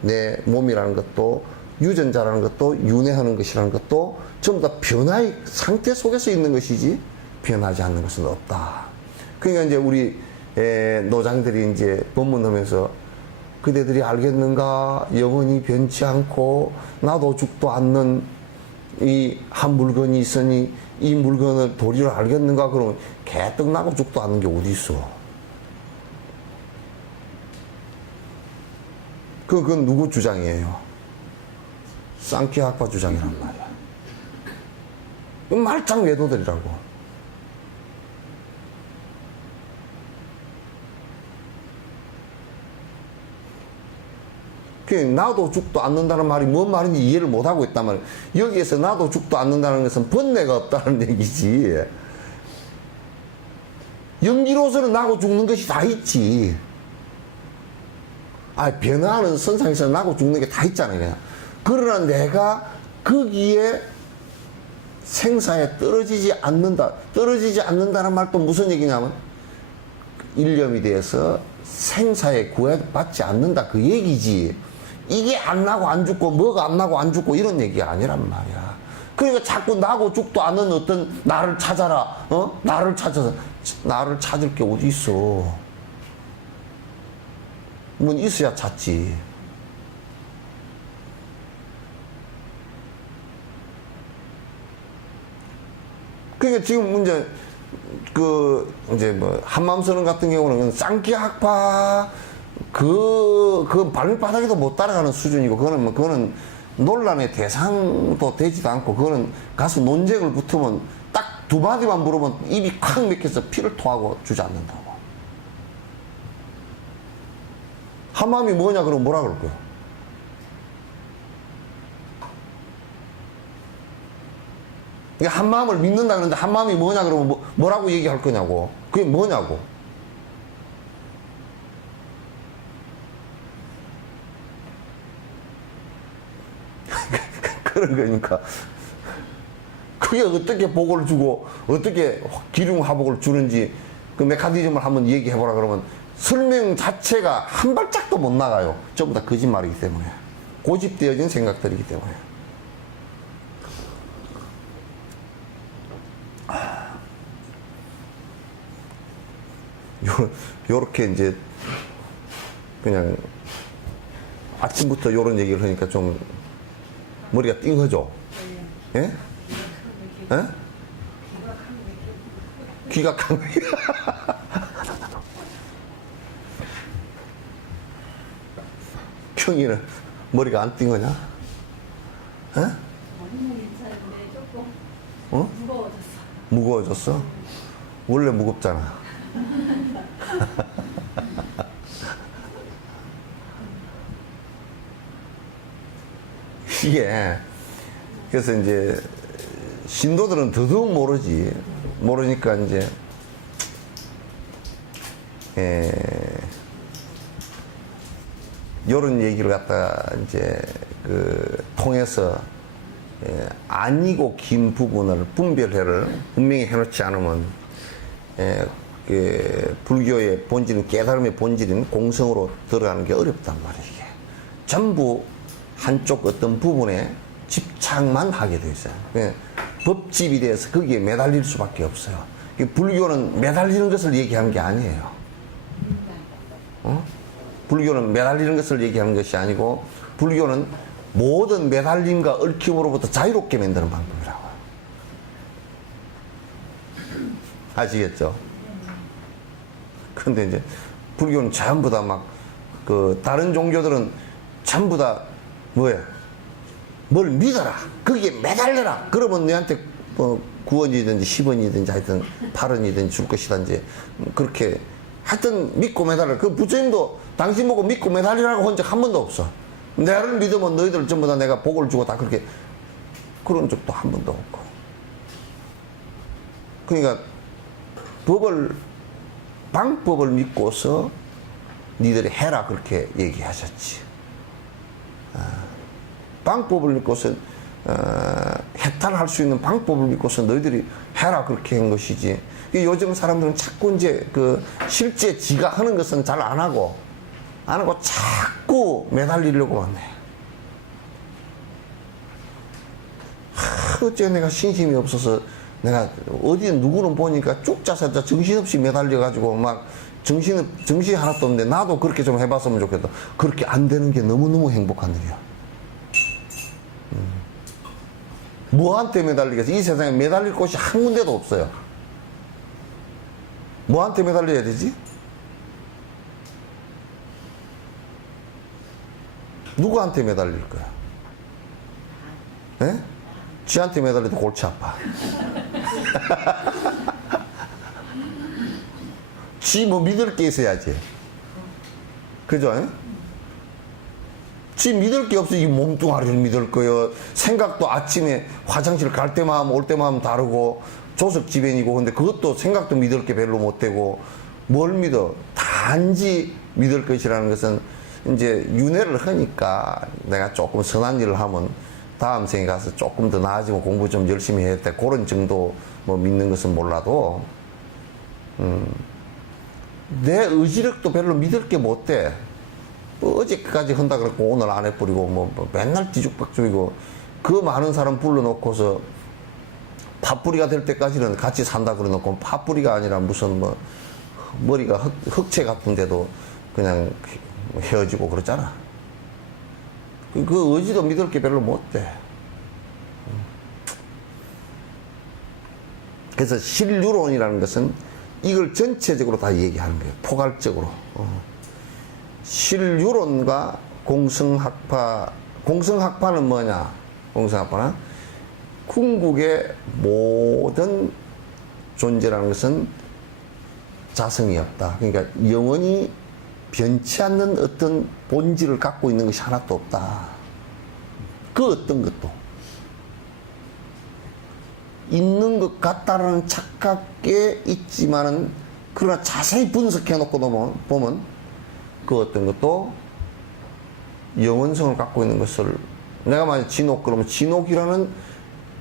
내 몸이라는 것도 유전자라는 것도 윤회하는 것이라는 것도 전부 다 변화의 상태 속에서 있는 것이지 변하지 않는 것은 없다. 그러니까 이제 우리 노장들이 이제 법문하면서 그대들이 알겠는가? 영원히 변치 않고 나도 죽도 않는 이 한 물건이 있으니 이 물건을 도리를 알겠는가? 그러면 개떡 나고 죽도 않는 게 어디 있어? 그건 누구 주장이에요? 쌍키학파 주장이란 말이야. 말짱 외도들이라고. 나도 죽도 않는다는 말이 뭔 말인지 이해를 못하고 있단 말이야. 여기에서 나도 죽도 않는다는 것은 번뇌가 없다는 얘기지. 연기로서는 나고 죽는 것이 다 있지. 변화하는 선상에서 나고 죽는 게 다 있잖아요. 그냥. 그러나 내가 거기에 생사에 떨어지지 않는다. 떨어지지 않는다는 말도 무슨 얘기냐면 일념이 돼서 생사에 구애받지 않는다. 그 얘기지. 이게 안 나고 안 죽고 뭐가 안 나고 안 죽고 이런 얘기가 아니란 말이야. 그러니까 자꾸 나고 죽도 않은 어떤 나를 찾아라. 나를 찾아서 나를 찾을 게 어디 있어. 뭐 있어야 찾지. 그러니까 지금 문제 이제 뭐 한마음선언 같은 경우는 쌍기학파 그 발밑바닥에도 못 따라가는 수준이고 그거는 논란의 대상도 되지도 않고 그거는 가서 논쟁을 붙으면 딱 두 마디만 물으면 입이 콱 막혀서 피를 토하고 주저앉는다고. 한마음이 뭐냐 그러면 뭐라 그럴 거야? 한마음을 믿는다 그러는데 한마음이 뭐냐 그러면 뭐라고 얘기할 거냐고. 그게 뭐냐고. 그런 거니까. 그게 어떻게 복을 주고 어떻게 기륭화복을 주는지 그 메커니즘을 한번 얘기해보라 그러면 설명 자체가 한 발짝도 못 나가요. 전부 다 거짓말이기 때문에. 고집되어진 생각들이기 때문에. 요렇게 이제 그냥 아침부터 요런 얘기를 하니까 좀 머리가 띵하죠? 예? 예? 귀가 강. 평이는 머리가 안 띵하냐? 예? 괜찮은데 조금 무거워졌어. 무거워졌어? 원래 무겁잖아. 이게 그래서 이제 신도들은 더더욱 모르지. 모르니까 이제 요런 얘기를 갖다가 이제 통해서 아니고 긴 부분을 분별해를 분명히 해놓지 않으면 불교의 본질은 깨달음의 본질인 공성으로 들어가는 게 어렵단 말이에요. 이게 전부 한쪽 어떤 부분에 집착만 하게 돼 있어요. 법집이 돼서 거기에 매달릴 수밖에 없어요. 불교는 매달리는 것을 얘기하는 게 아니에요. 불교는 매달리는 것을 얘기하는 것이 아니고 불교는 모든 매달림과 얽힘으로부터 자유롭게 만드는 방법이라고요. 아시겠죠? 근데 이제 불교는 전부 다 막 다른 종교들은 전부 다 뭐예요? 뭘 믿어라. 거기에 매달려라. 그러면 너한테 뭐 9원이든지 10원이든지 하여튼 8원이든지 줄 것이든지 그렇게 하여튼 믿고 매달려. 그 부처님도 당신 보고 믿고 매달리라고 한 적 한 번도 없어. 나를 믿으면 너희들 전부 다 내가 복을 주고 다 그렇게 그런 적도 한 번도 없고. 그러니까 방법을 믿고서 니들이 해라 그렇게 얘기하셨지. 방법을 믿고서 해탈할 수 있는 방법을 믿고서 너희들이 해라 그렇게 한 것이지. 요즘 사람들은 자꾸 이제 실제 지가 하는 것은 잘 안 하고 자꾸 매달리려고만 해. 어째 내가 신심이 없어서 내가 어디 누구는 보니까 쭉 짜서 정신없이 매달려가지고 막 정신 하나도 없는데 나도 그렇게 좀 해봤으면 좋겠다. 그렇게 안 되는 게 너무너무 행복한 일이야. 뭐한테 매달리겠어? 이 세상에 매달릴 곳이 한 군데도 없어요. 뭐한테 매달려야 되지? 누구한테 매달릴 거야? 예? 쥐한테 매달려도 골치 아파. 쥐 뭐 믿을 게 있어야지. 그죠? 지 믿을 게 없어. 이 몸뚱아리를 믿을 거요. 생각도 아침에 화장실 갈 때만 하면 올 때만 하면 다르고 조석지변이고, 근데 그것도 생각도 믿을 게 별로 못 되고, 뭘 믿어? 단지 믿을 것이라는 것은 이제 윤회를 하니까 내가 조금 선한 일을 하면 다음 생에 가서 조금 더 나아지면 공부 좀 열심히 해야 돼. 그런 정도 뭐 믿는 것은 몰라도, 내 의지력도 별로 믿을 게 못 돼. 뭐 어제까지 한다 그랬고 오늘 안 해버리고 뭐 맨날 뒤죽박죽이고, 그 많은 사람 불러놓고서 팥뿌리가 될 때까지는 같이 산다 그래놓고 팥뿌리가 아니라 무슨 뭐 머리가 흑채 같은데도 그냥 헤어지고 그러잖아. 그 의지도 믿을 게 별로 못 돼. 그래서 신유론이라는 것은 이걸 전체적으로 다 얘기하는 거예요. 포괄적으로. 신유론과 공성학파는 뭐냐? 공성학파는 궁극의 모든 존재라는 것은 자성이 없다. 그러니까 영원히 변치 않는 어떤 본질을 갖고 있는 것이 하나도 없다. 그 어떤 것도. 있는 것 같다라는 착각에 있지만은, 그러나 자세히 분석해 놓고 보면 그 어떤 것도 영원성을 갖고 있는 것을, 내가 만약 진옥 그러면 진옥이라는,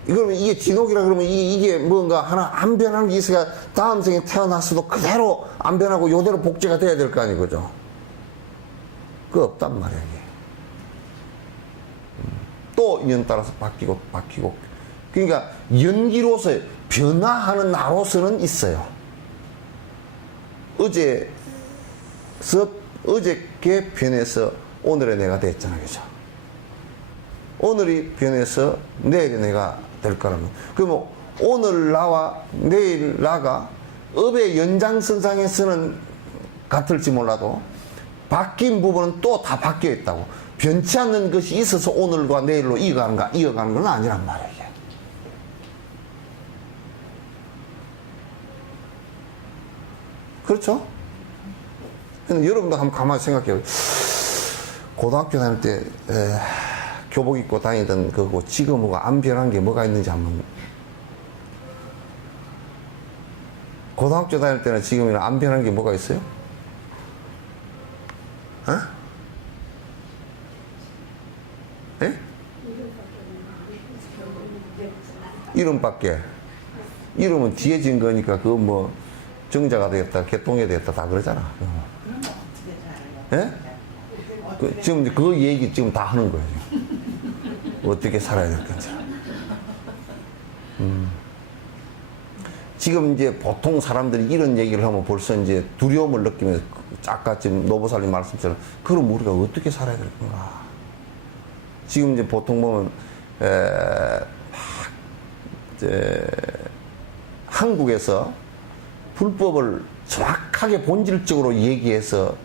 그러면 이게 진옥이라 그러면 이게 뭔가 하나 안 변하는 게 있어야 다음 생에 태어났어도 그대로 안 변하고 요대로 복제가 돼야 될 거 아니에요, 그죠? 그거 없단 말이야, 이게. 또 인연 따라서 바뀌고. 그러니까 연기로서 변화하는 나로서는 있어요. 어저께 변해서 오늘의 내가 됐잖아, 그죠? 오늘이 변해서 내일의 내가 될 거라면, 그러면 오늘 나와 내일 나가 업의 연장선상에서는 같을지 몰라도 바뀐 부분은 또 다 바뀌어 있다고. 변치 않는 것이 있어서 오늘과 내일로 이어가는 건 아니란 말이에요. 이게. 그렇죠? 근데 여러분도 한번 가만히 생각해요. 고등학교 다닐 때 교복 입고 다니던 거고 지금하고 안 변한 게 뭐가 있는지 한번. 고등학교 다닐 때는 지금이랑 안 변한 게 뭐가 있어요? 어? 예? 이름밖에. 이름은 뒤에 진 거니까 그거 뭐 정자가 되겠다, 개똥이 되겠다 다 그러잖아. 그런 거 어떻게 살아요? 예? 지금 그 얘기 지금 다 하는 거예요. 어떻게 살아야 될 건지. 지금 이제 보통 사람들이 이런 얘기를 하면 벌써 이제 두려움을 느끼면서, 아까 지금 노보살님 말씀처럼, 그럼 우리가 어떻게 살아야 될 건가? 지금 이제 보통 보면, 한국에서 불법을 정확하게 본질적으로 얘기해서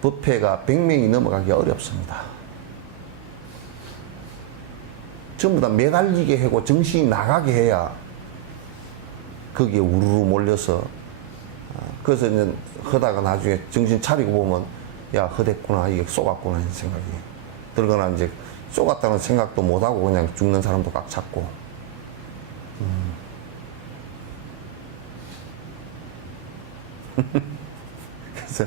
법회가 100명이 넘어가기 어렵습니다. 전부 다 매달리게 하고 정신이 나가게 해야 거기에 우르르 몰려서, 그래서 이제 하다가 나중에 정신 차리고 보면, 야, 허됐구나, 이게 쏘갔구나, 이런 생각이 들거나, 이제 쏘갔다는 생각도 못하고 그냥 죽는 사람도 꽉 잡고. 그래서,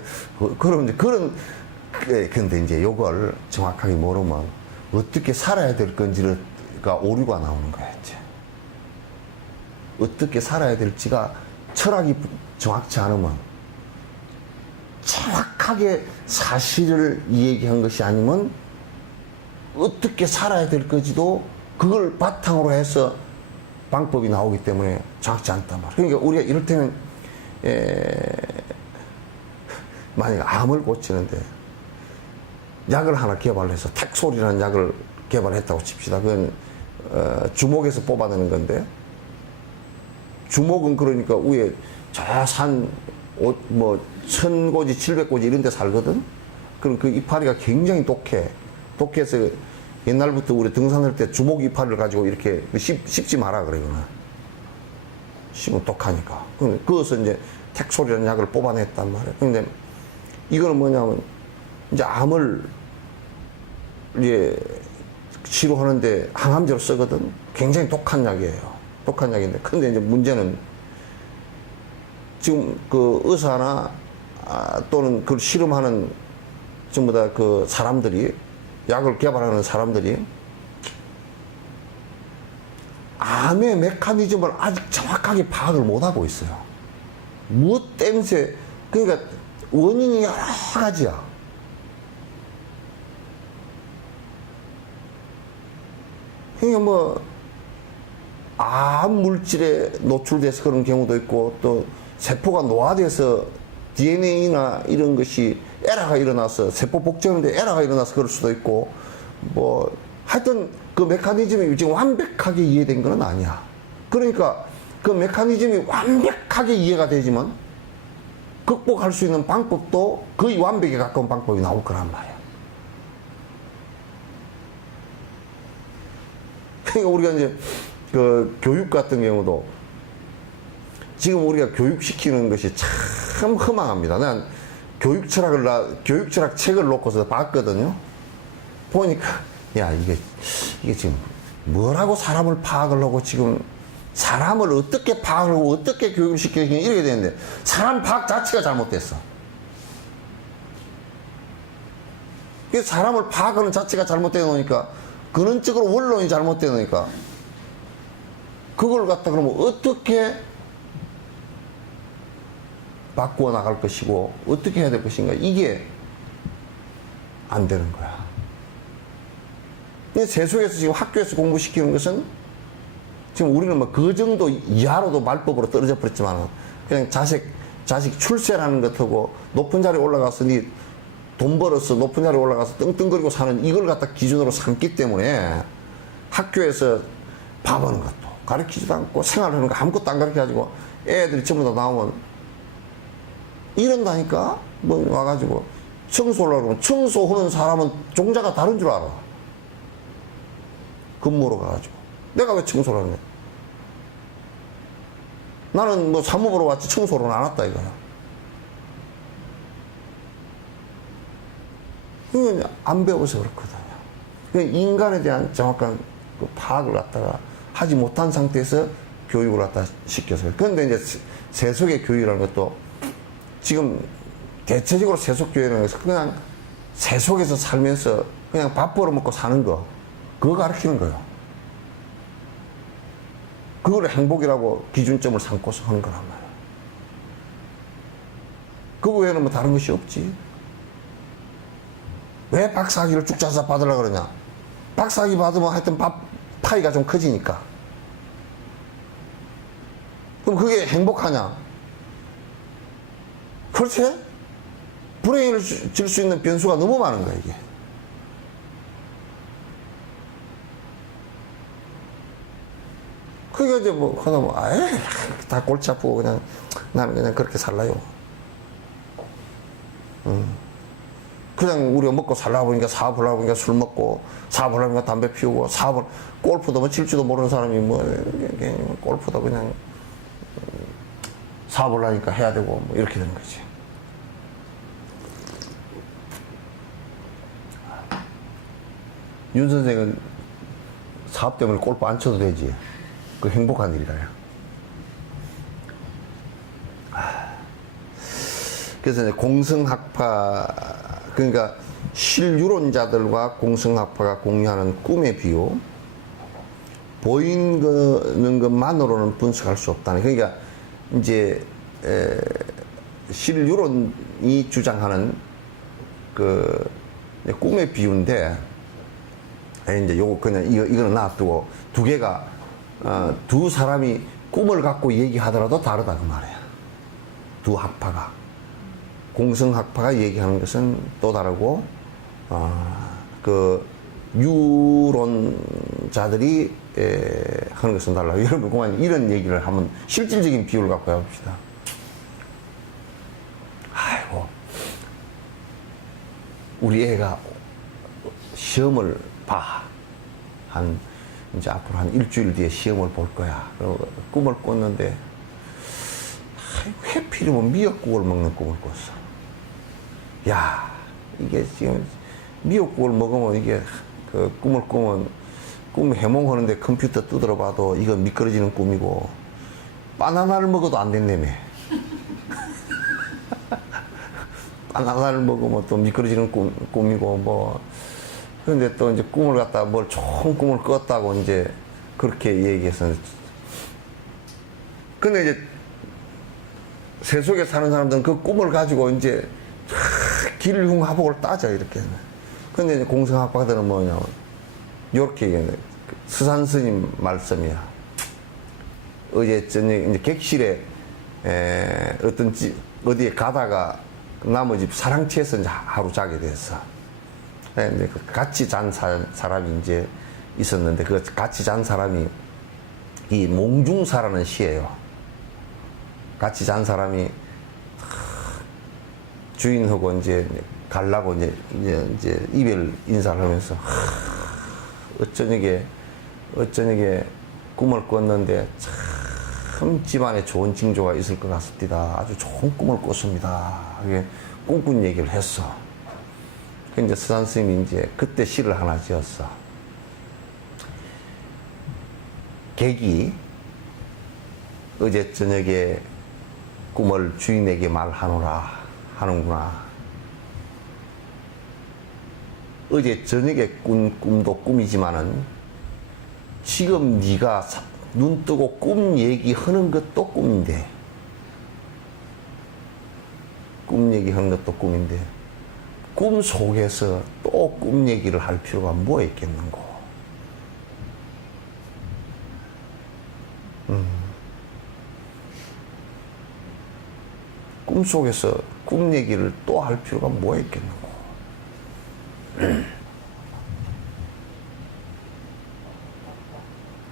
그럼 이제 근데 이제 요걸 정확하게 모르면 어떻게 살아야 될 건지가 오류가 나오는 거야, 이제. 어떻게 살아야 될지가 철학이 정확치 않으면, 정확하게 사실을 얘기한 것이 아니면 어떻게 살아야 될 건지도 그걸 바탕으로 해서 방법이 나오기 때문에 정확치 않단 말이야. 그러니까 우리가 이를테면 만약 암을 고치는데 약을 하나 개발해서 텍솔이라는 약을 개발했다고 칩시다. 그건 주목에서 뽑아내는 건데, 주목은 그러니까 위에 저 산 뭐 1000고지 700고지 이런 데 살거든. 그럼 그 이파리가 굉장히 독해서 옛날부터 우리 등산할 때 주목 이파리를 가지고 이렇게 씹지 마라 그러거나, 씹으면 독하니까. 그것을 이제 텍솔이라는 약을 뽑아냈단 말이에요. 근데 이거는 뭐냐면 이제 암을 이제 치료하는데 항암제로 쓰거든. 굉장히 독한 약이에요. 독한 약인데. 근데 이제 문제는 지금 그 의사나 또는 그걸 실험하는 전부 다 그 사람들이, 약을 개발하는 사람들이 암의 메커니즘을 아직 정확하게 파악을 못하고 있어요. 무엇 때문에, 그러니까 원인이 여러 가지야. 그러니까 뭐, 암 물질에 노출돼서 그런 경우도 있고, 또 세포가 노화돼서 DNA나 이런 것이 에러가 일어나서, 세포 복제하는데 에러가 일어나서 그럴 수도 있고, 뭐, 하여튼 그 메커니즘이 지금 완벽하게 이해된 건 아니야. 그러니까 그 메커니즘이 완벽하게 이해가 되지만 극복할 수 있는 방법도 거의 완벽에 가까운 방법이 나올 거란 말이야. 그러니까 우리가 이제 그 교육 같은 경우도 지금 우리가 교육시키는 것이 참 허망합니다. 난 교육 철학 책을 놓고서 봤거든요. 보니까 야, 이게 지금 뭐라고 사람을 파악을 하고 지금 사람을 어떻게 파악을 하고 어떻게 교육을 시키냐 이렇게 되는데 사람 파악 자체가 잘못됐어. 사람을 파악하는 자체가 잘못되어 놓으니까 근원적으로 원론이 잘못되어 놓으니까 그걸 갖다 그러면 어떻게 바꾸어 나갈 것이고 어떻게 해야 될 것인가 이게 안 되는 거야. 세속에서 지금 학교에서 공부시키는 것은 지금 우리는 뭐 그 정도 이하로도 말법으로 떨어져 버렸지만 그냥 자식 출세라는 것하고 높은 자리에 올라가서 니 돈 벌어서 높은 자리에 올라가서 떵떵거리고 사는 이걸 갖다 기준으로 삼기 때문에 학교에서 밥 하는 것도 가르치지도 않고 생활하는 거 아무것도 안 가르쳐가지고 애들이 전부 다 나오면 이런다니까. 뭐 와가지고 청소하려고 그러면 청소하는 사람은 종자가 다른 줄 알아. 근무로 가가지고 내가 왜 청소를 하냐. 나는 뭐 사무보러 왔지 청소를 안 왔다 이거야. 이건 안 배워서 그렇거든요. 인간에 대한 정확한 그 파악을 갖다가 하지 못한 상태에서 교육을 갖다 시켜서. 그런데 이제 세속의 교육이라는 것도 지금 대체적으로 세속교육이라는 것은 그냥 세속에서 살면서 그냥 밥 벌어먹고 사는 거 그거 가르치는 거예요. 그걸 행복이라고 기준점을 삼고서 하는 거란 말이야. 그거 외에는 뭐 다른 것이 없지. 왜 박사학위를 쭉 짜서 받으려고 그러냐. 박사학위 받으면 하여튼 파이가 좀 커지니까. 그럼 그게 행복하냐? 그렇지? 불행을 줄 수 있는 변수가 너무 많은 거야 이게. 그게 이제 뭐, 하다 뭐, 아예, 다 골치 아프고, 그냥, 나는 그냥 그렇게 살라요. 그냥 우리가 먹고 살라 보니까 사업을 하다 보니까 술 먹고, 사업을 하니까 담배 피우고, 골프도 뭐 칠 줄도 모르는 사람이 뭐, 골프도 그냥, 사업을 하니까 해야 되고, 뭐, 이렇게 되는 거지. 윤 선생은 사업 때문에 골프 안 쳐도 되지. 그 행복한 일이라요. 그래서 이제 공성학파, 그러니까 실유론자들과 공성학파가 공유하는 꿈의 비유, 보이는 것만으로는 분석할 수 없다는. 그러니까 이제 실유론이 주장하는 그 꿈의 비유인데, 이제 요거 그냥 이거는 놔두고 두 개가 두 사람이 꿈을 갖고 얘기하더라도 다르다 그 말이야. 두 학파가. 공성학파가 얘기하는 것은 또 다르고 그 유론자들이 하는 것은 달라. 여러분 그만 이런 얘기를 하면 실질적인 비유를 갖고 해봅시다. 아이고 우리 애가 시험을 봐. 이제 앞으로 한 일주일 뒤에 시험을 볼 거야. 그리고 꿈을 꿨는데, 해필이면 미역국을 먹는 꿈을 꿨어. 야, 이게 지금 미역국을 먹으면 이게 그 꿈을 꾸면 꿈 해몽하는데 컴퓨터 두드려 봐도 이거 미끄러지는 꿈이고, 바나나를 먹어도 안 된다며. 바나나를 먹으면 또 미끄러지는 꿈이고, 뭐. 그런데 또 이제 꿈을 갖다가 뭘 좋은 꿈을 꿨다고 이제 그렇게 얘기해서. 근데 이제 세속에 사는 사람들은 그 꿈을 가지고 이제 길흉하복을 따져, 이렇게. 근데 이제 공성학파들은 뭐냐, 요렇게 얘기해. 스산 스님 말씀이야. 어제 저녁 이제 객실에 어디에 가다가 나무 집 사랑채에서 이제 하루 자게 됐어. 이제 같이 잔 사람이 이제 있었는데, 그 같이 잔 사람이 이 몽중사라는 시예요. 같이 잔 사람이 주인하고 이제 가려고 이제 이별 인사를 하면서, 어쩌니게 꿈을 꿨는데 참 집안에 좋은 징조가 있을 것 같습니다. 아주 좋은 꿈을 꿨습니다. 이게 꿈꾼 얘기를 했어. 이제 스산 스님이 이제 그때 시를 하나 지었어. 객이 어제 저녁에 꿈을 주인에게 말하노라 하는구나. 어제 저녁에 꾼 꿈도 꿈이지만은 지금 네가 눈 뜨고 꿈 얘기하는 것도 꿈인데, 꿈 얘기하는 것도 꿈인데, 꿈 속에서 또 꿈 얘기를 할 필요가 뭐 있겠는고. 꿈 속에서 꿈 얘기를 또 할 필요가 뭐 있겠는고.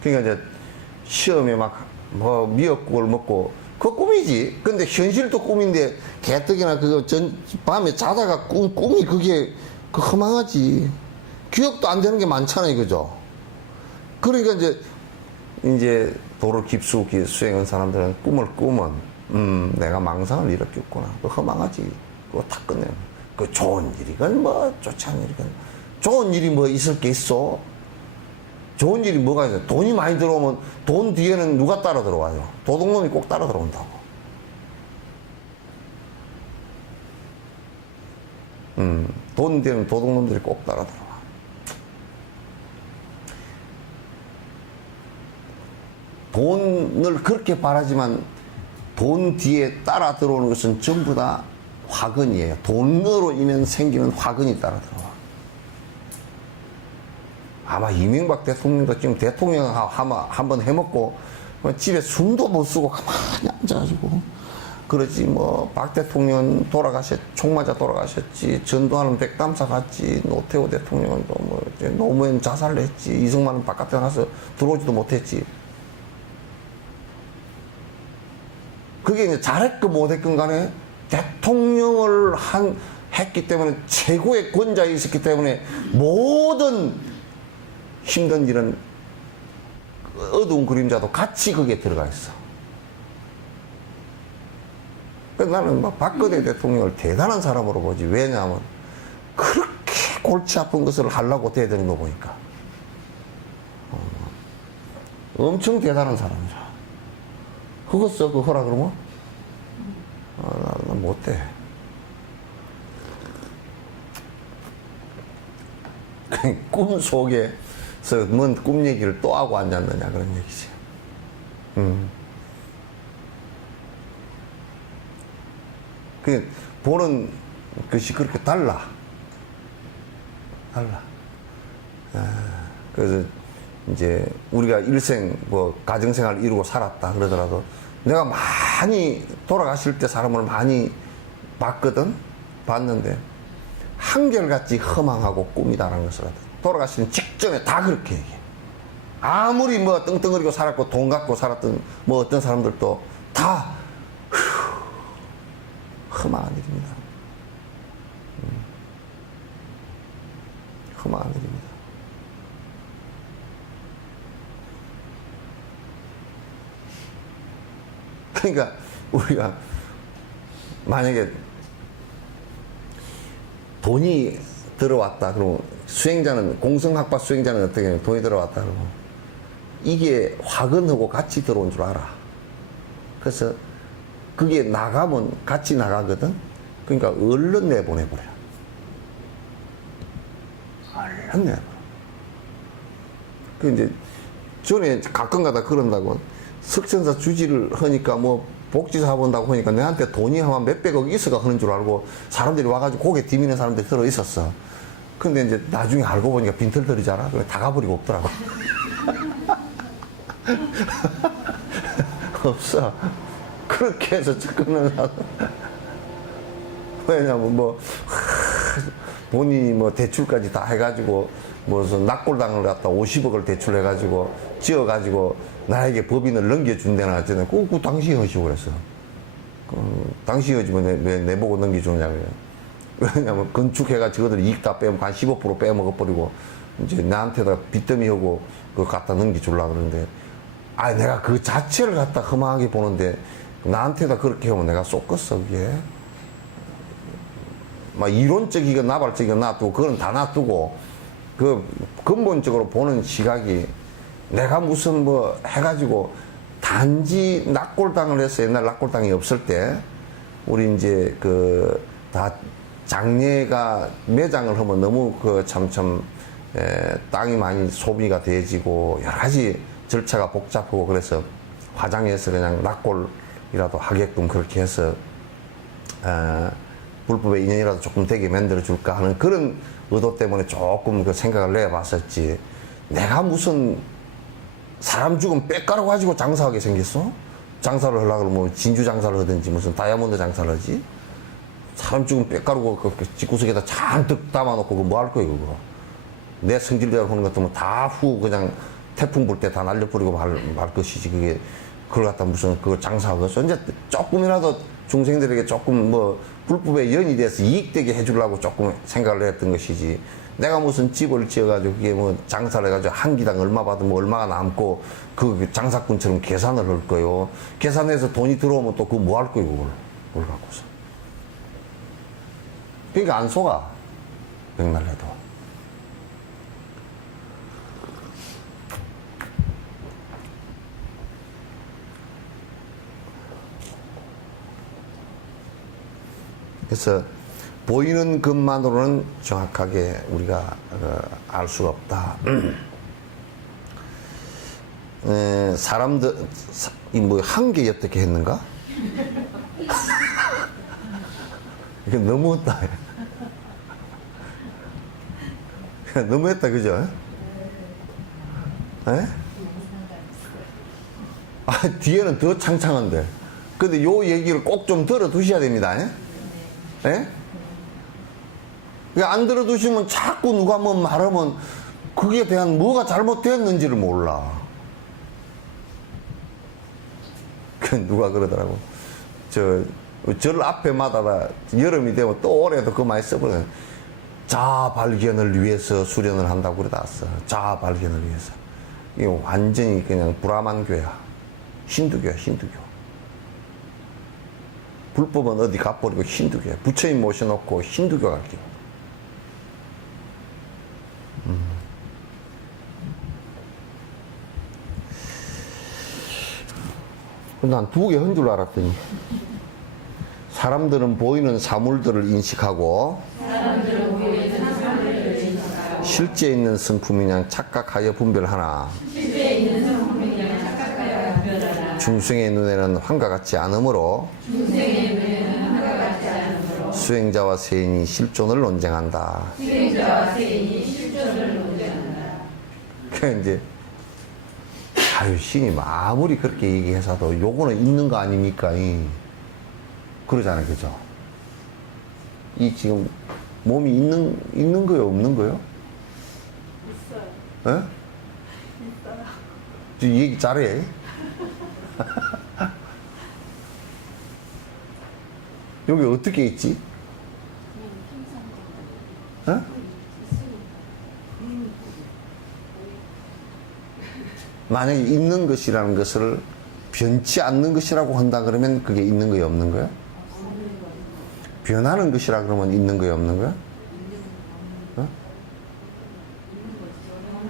그러니까 이제 시험에 막 뭐 미역국을 먹고, 그거 꿈이지. 근데 현실도 꿈인데 개떡이나 그거 밤에 자다가 꿈이 그게 그 허망하지. 기억도 안 되는 게 많잖아요, 그죠? 그러니까 이제 도를 깊숙이 수행한 사람들은 꿈을 꾸면 내가 망상을 일으켰구나. 그 허망하지. 그거 다 끝내. 그 좋은 일이건 뭐 좋지 않은 일이건, 좋은 일이 뭐 있을 게 있어? 좋은 일이 뭐가 있어? 돈이 많이 들어오면 돈 뒤에는 누가 따라 들어와요? 도둑놈이 꼭 따라 들어온다고. 돈 뒤에는 도둑놈들이 꼭 따라 들어와. 돈을 그렇게 바라지만 돈 뒤에 따라 들어오는 것은 전부 다 화근이에요. 돈으로 인해 생기는 화근이 따라 들어와. 아마 이명박 대통령도 지금 대통령 한번 해먹고 집에 숨도 못 쉬고 가만히 앉아가지고 그러지. 뭐 박 대통령 총 맞아 돌아가셨지. 전두환은 백담사 갔지. 노태우 대통령은 또 뭐 노무현 자살을 했지. 이승만은 바깥에 나가서 들어오지도 못했지. 그게 이제 잘했건 못했건 간에 대통령을 했기 때문에, 최고의 권자에 있었기 때문에 모든 힘든 일은 어두운 그림자도 같이 거기에 들어가 있어. 그래서 나는 막 박근혜 대통령을 대단한 사람으로 보지. 왜냐하면 그렇게 골치 아픈 것을 하려고 대드는 거 보니까 엄청 대단한 사람이야. 그거 써, 그거 하라 그러면? 나 못해. 꿈 속에서 뭔 꿈 얘기를 또 하고 앉았느냐, 그런 얘기지. 그 보는 것이 그렇게 달라. 그래서 이제 우리가 일생 뭐 가정생활 이루고 살았다 그러더라도, 내가 많이 돌아가실 때 사람을 많이 봤는데 한결같이 허망하고 꿈이다라는 것을 돌아가시는 직전에 다 그렇게 얘기해. 아무리 뭐 떵떵거리고 살았고 돈 갖고 살았던 뭐 어떤 사람들도 다 허망한 일입니다. 허망한 일입니다. 그러니까 우리가 만약에 돈이 들어왔다 그러면 수행자는, 공성학파 수행자는 어떻게 해요? 돈이 들어왔다 그러고. 이게 화근하고 같이 들어온 줄 알아. 그래서 그게 나가면 같이 나가거든? 그러니까 얼른 내보내버려. 얼른 내보내. 그 이제 전에 가끔 가다 그런다고. 석천사 주지를 하니까 뭐 복지사 본다고 하니까 내한테 돈이 한 몇백억 있어가 하는 줄 알고 사람들이 와가지고 고개 뒤미는 사람들이 들어 있었어. 근데 이제 나중에 알고 보니까 빈털터리잖아. 그래 다 가버리고 없더라고. 없어. 그렇게 해서 접근을 하고. 왜냐면 뭐, 본인이 뭐 대출까지 다 해가지고, 무슨 낙골당을 갖다 50억을 대출해가지고, 지어가지고, 나에게 법인을 넘겨준다나 하잖아. 그 당시 하시고 그랬어. 당시 하지면 왜 내보고 넘겨주냐고요. 왜냐면 건축해가 저거들 이익 다 빼면 한 15% 빼먹어버리고, 이제 나한테다 빚더미 하고, 그거 갖다 넘겨주려고 그러는데, 아, 내가 그 자체를 갖다 험하게 보는데, 나한테다 그렇게 하면 내가 쏟겠어, 그게. 막 이론적이고 나발적이고 놔두고, 그건 다 놔두고, 그 근본적으로 보는 시각이 내가 무슨 뭐 해가지고 단지 낙골당을 해서 옛날 낙골당이 없을 때, 우리 이제 그 다 장례가 매장을 하면 너무 그 땅이 많이 소비가 돼지고 여러 가지 절차가 복잡하고 그래서 화장해서 그냥 낙골이라도 하게끔 그렇게 해서 불법의 인연이라도 조금 되게 만들어 줄까 하는 그런 의도 때문에 조금 그 생각을 내봤었지. 내가 무슨 사람 죽으면 빽가루 가지고 장사하게 생겼어? 장사를 하려고 그러면 뭐 진주 장사를 하든지 무슨 다이아몬드 장사를 하지? 사람 죽으면 빽가루 그 집구석에다 잔뜩 담아놓고 그거 뭐 할 거야 그거? 내 성질대로 하는 것 같으면 다 후 그냥 태풍 불 때 다 날려버리고 말 것이지. 그게 그걸 갖다 무슨 그걸 장사하겠어? 이제 조금이라도 중생들에게 조금 뭐 불법에 연이 돼서 이익되게 해주려고 조금 생각을 했던 것이지. 내가 무슨 집을 지어가지고 그게 뭐 장사를 해가지고 한 기당 얼마 받으면 얼마가 남고 그 장사꾼처럼 계산을 할 거요. 계산해서 돈이 들어오면 또 그거 뭐 할 거요 그걸 갖고서. 그러니까 안 속아. 백날 해도. 그래서 보이는 것만으로는 정확하게 우리가 알 수가 없다. 사람들 뭐 한계 어떻게 했는가? 이게 너무했다. 너무했다, 그죠? 에? 아, 뒤에는 더 창창한데. 근데 요 얘기를 꼭 좀 들어 두셔야 됩니다. 에? 에? 안 들어두시면 자꾸 누가 뭐 말하면 그게 대한 뭐가 잘못됐는지를 몰라. 누가 그러더라고. 절 앞에마다 여름이 되면 또 올해도 그 많이 써버려. 자아 발견을 위해서 수련을 한다고 그러다 왔어. 자아 발견을 위해서. 이게 완전히 그냥 브라만 교야. 힌두교야, 힌두교. 불법은 어디 가버리고 힌두교야. 부처님 모셔놓고 힌두교 갈게요. 난 두 개 한 줄 알았더니 사람들은 보이는 사물들을 인식하고 실제 있는 성품이냐 착각하여 분별하나 중생의 눈에는 환과 같지 않으므로 수행자와 세인이 실존을 논쟁한다. 그 이제 아유 신이 아무리 그렇게 얘기해서도 요거는 있는 거 아닙니까? 그러잖아요, 그죠? 이 지금 몸이 있는 거요, 없는 거요? 있어요. 예? 지금 얘기 잘해. 여기 어떻게 있지? 어? 만약에 있는 것이라는 것을 변치 않는 것이라고 한다 그러면 그게 있는 거예요, 없는 거예요? 변하는 것이라 그러면 있는 거예요, 없는 거예요? 어?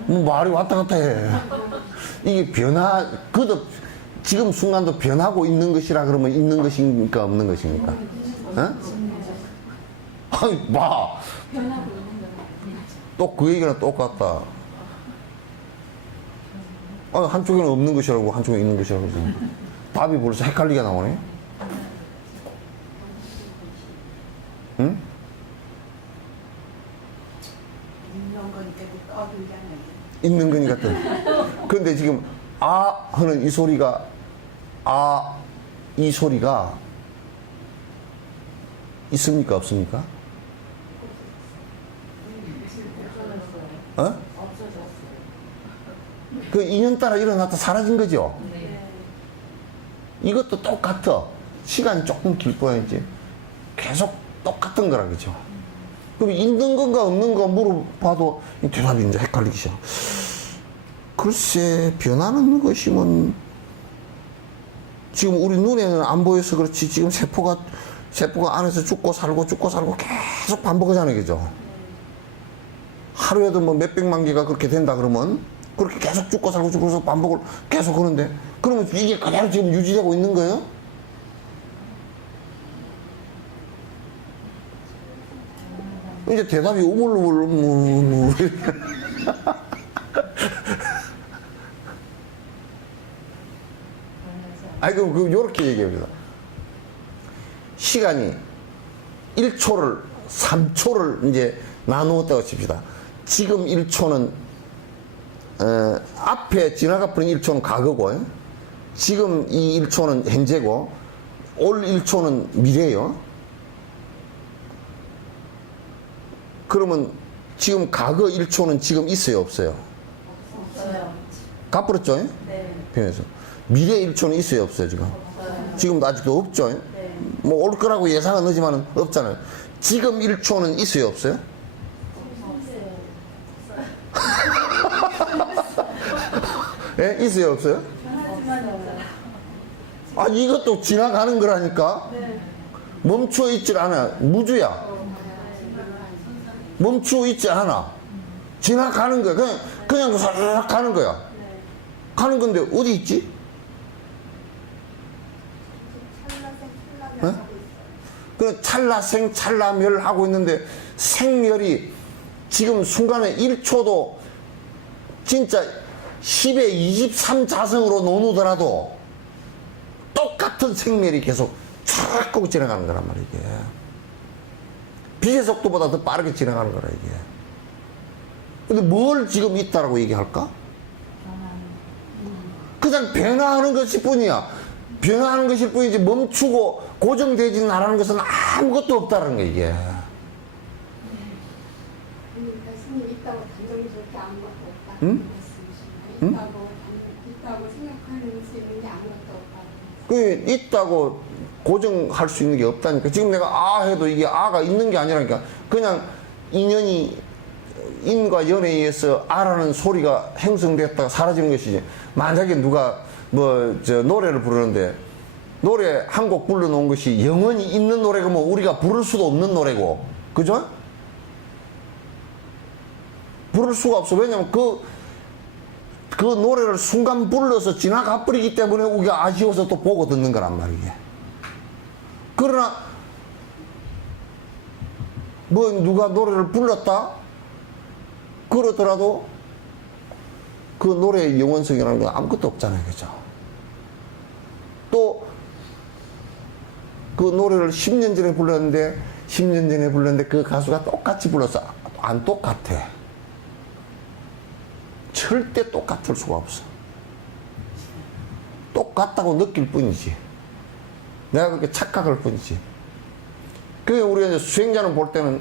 뭐 말이 왔다 갔다 해. 이게 그도 지금 순간도 변하고 있는 것이라 그러면 있는 것입니까? 없는 것입니까? 어? 아니, 봐. 변하고 있는 거는 또 그 얘기랑 똑같다. 한쪽에는 없는 것이라고 한쪽에 있는 것이라고 그러지. 답이 벌써 헷갈리게 나오네. 응? 있는 거니까 떠들잖아요. 있는 거니까 또. 그런데 지금 하는 이 소리가 이 소리가 있습니까? 없습니까? 어? 그 인연 따라 일어났다 사라진 거죠? 이것도 똑같아. 시간이 조금 길 뿐이지. 계속 똑같은 거라, 그죠? 그럼 있는 건가 없는 거 물어봐도 대답이 이제 헷갈리기 시작. 글쎄, 변하는 것이면 지금 우리 눈에는 안 보여서 그렇지 지금 세포가 안에서 죽고 살고 계속 반복하잖아요, 그죠? 하루에도 뭐 몇백만 개가 그렇게 된다 그러면 그렇게 계속 죽고 살고 반복을 계속 하는데 그러면 이게 그대로 지금 유지되고 있는 거예요? 이제 대답이 우물우물 아니 그럼 요렇게 얘기합니다. 시간이 1초를 3초를 이제 나누었다고 칩시다. 지금 1초는 앞에 지나가 버린 1초는 과거고, 지금 이 1초는 현재고, 올 1초는 미래예요. 그러면 지금 과거 1초는 지금 있어요, 없어요? 없어요. 가버렸죠? 네. 표현해서. 미래 1초는 있어요, 없어요, 지금? 없어요. 지금도 아직도 없죠? 네. 뭐 올 거라고 예상은 하지만 없잖아요. 지금 1초는 있어요, 없어요? 예? 있어요, 없어요? 변하지만 없어요. 이것도 지나가는 거라니까? 네. 멈춰 있질 않아. 무주야. 멈추어 있지 않아. 지나가는 거야. 그냥 싹 가는 거야. 가는 건데 어디 있지? 어? 그 찰나생 찰나멸 하고 있는데 생멸이 지금 순간에 1초도 진짜 10의 23 자성으로 나누더라도 똑같은 생멸이 계속 쫙 꼭 지나가는 거란 말이야, 이게. 빛의 속도보다 더 빠르게 지나가는 거라, 이게. 근데 뭘 지금 있다라고 얘기할까? 그냥 변화하는 것일 뿐이야. 변화하는 것일 뿐이지 멈추고 고정되지 않는 것은 아무것도 없다는 거야, 이게. 그러니까 스님 있다고 단정히 저렇게 아무것도 없다. 응? 응? 있다고 생각하는 수 있는 게 아무것도 없다. 그 있다고 고정할 수 있는 게 없다니까. 지금 내가 해도 이게 가 있는 게 아니라니까. 그냥 인연이 인과 연에 의해서 라는 소리가 형성됐다가 사라지는 것이지. 만약에 누가 노래를 부르는데 노래 한 곡 불러놓은 것이 영원히 있는 노래가 뭐 우리가 부를 수도 없는 노래고, 그죠? 부를 수가 없어. 왜냐면 그 노래를 순간 불러서 지나가 버리기 때문에 우리가 아쉬워서 또 보고 듣는 거란 말이에요. 그러나 누가 노래를 불렀다 그러더라도 그 노래의 영원성이라는 건 아무것도 없잖아요, 그죠? 또 그 노래를 10년 전에 불렀는데 그 가수가 똑같이 불렀어. 안 똑같아. 절대 똑같을 수가 없어. 똑같다고 느낄 뿐이지. 내가 그렇게 착각할 뿐이지. 그게 우리가 이제 수행자는 볼 때는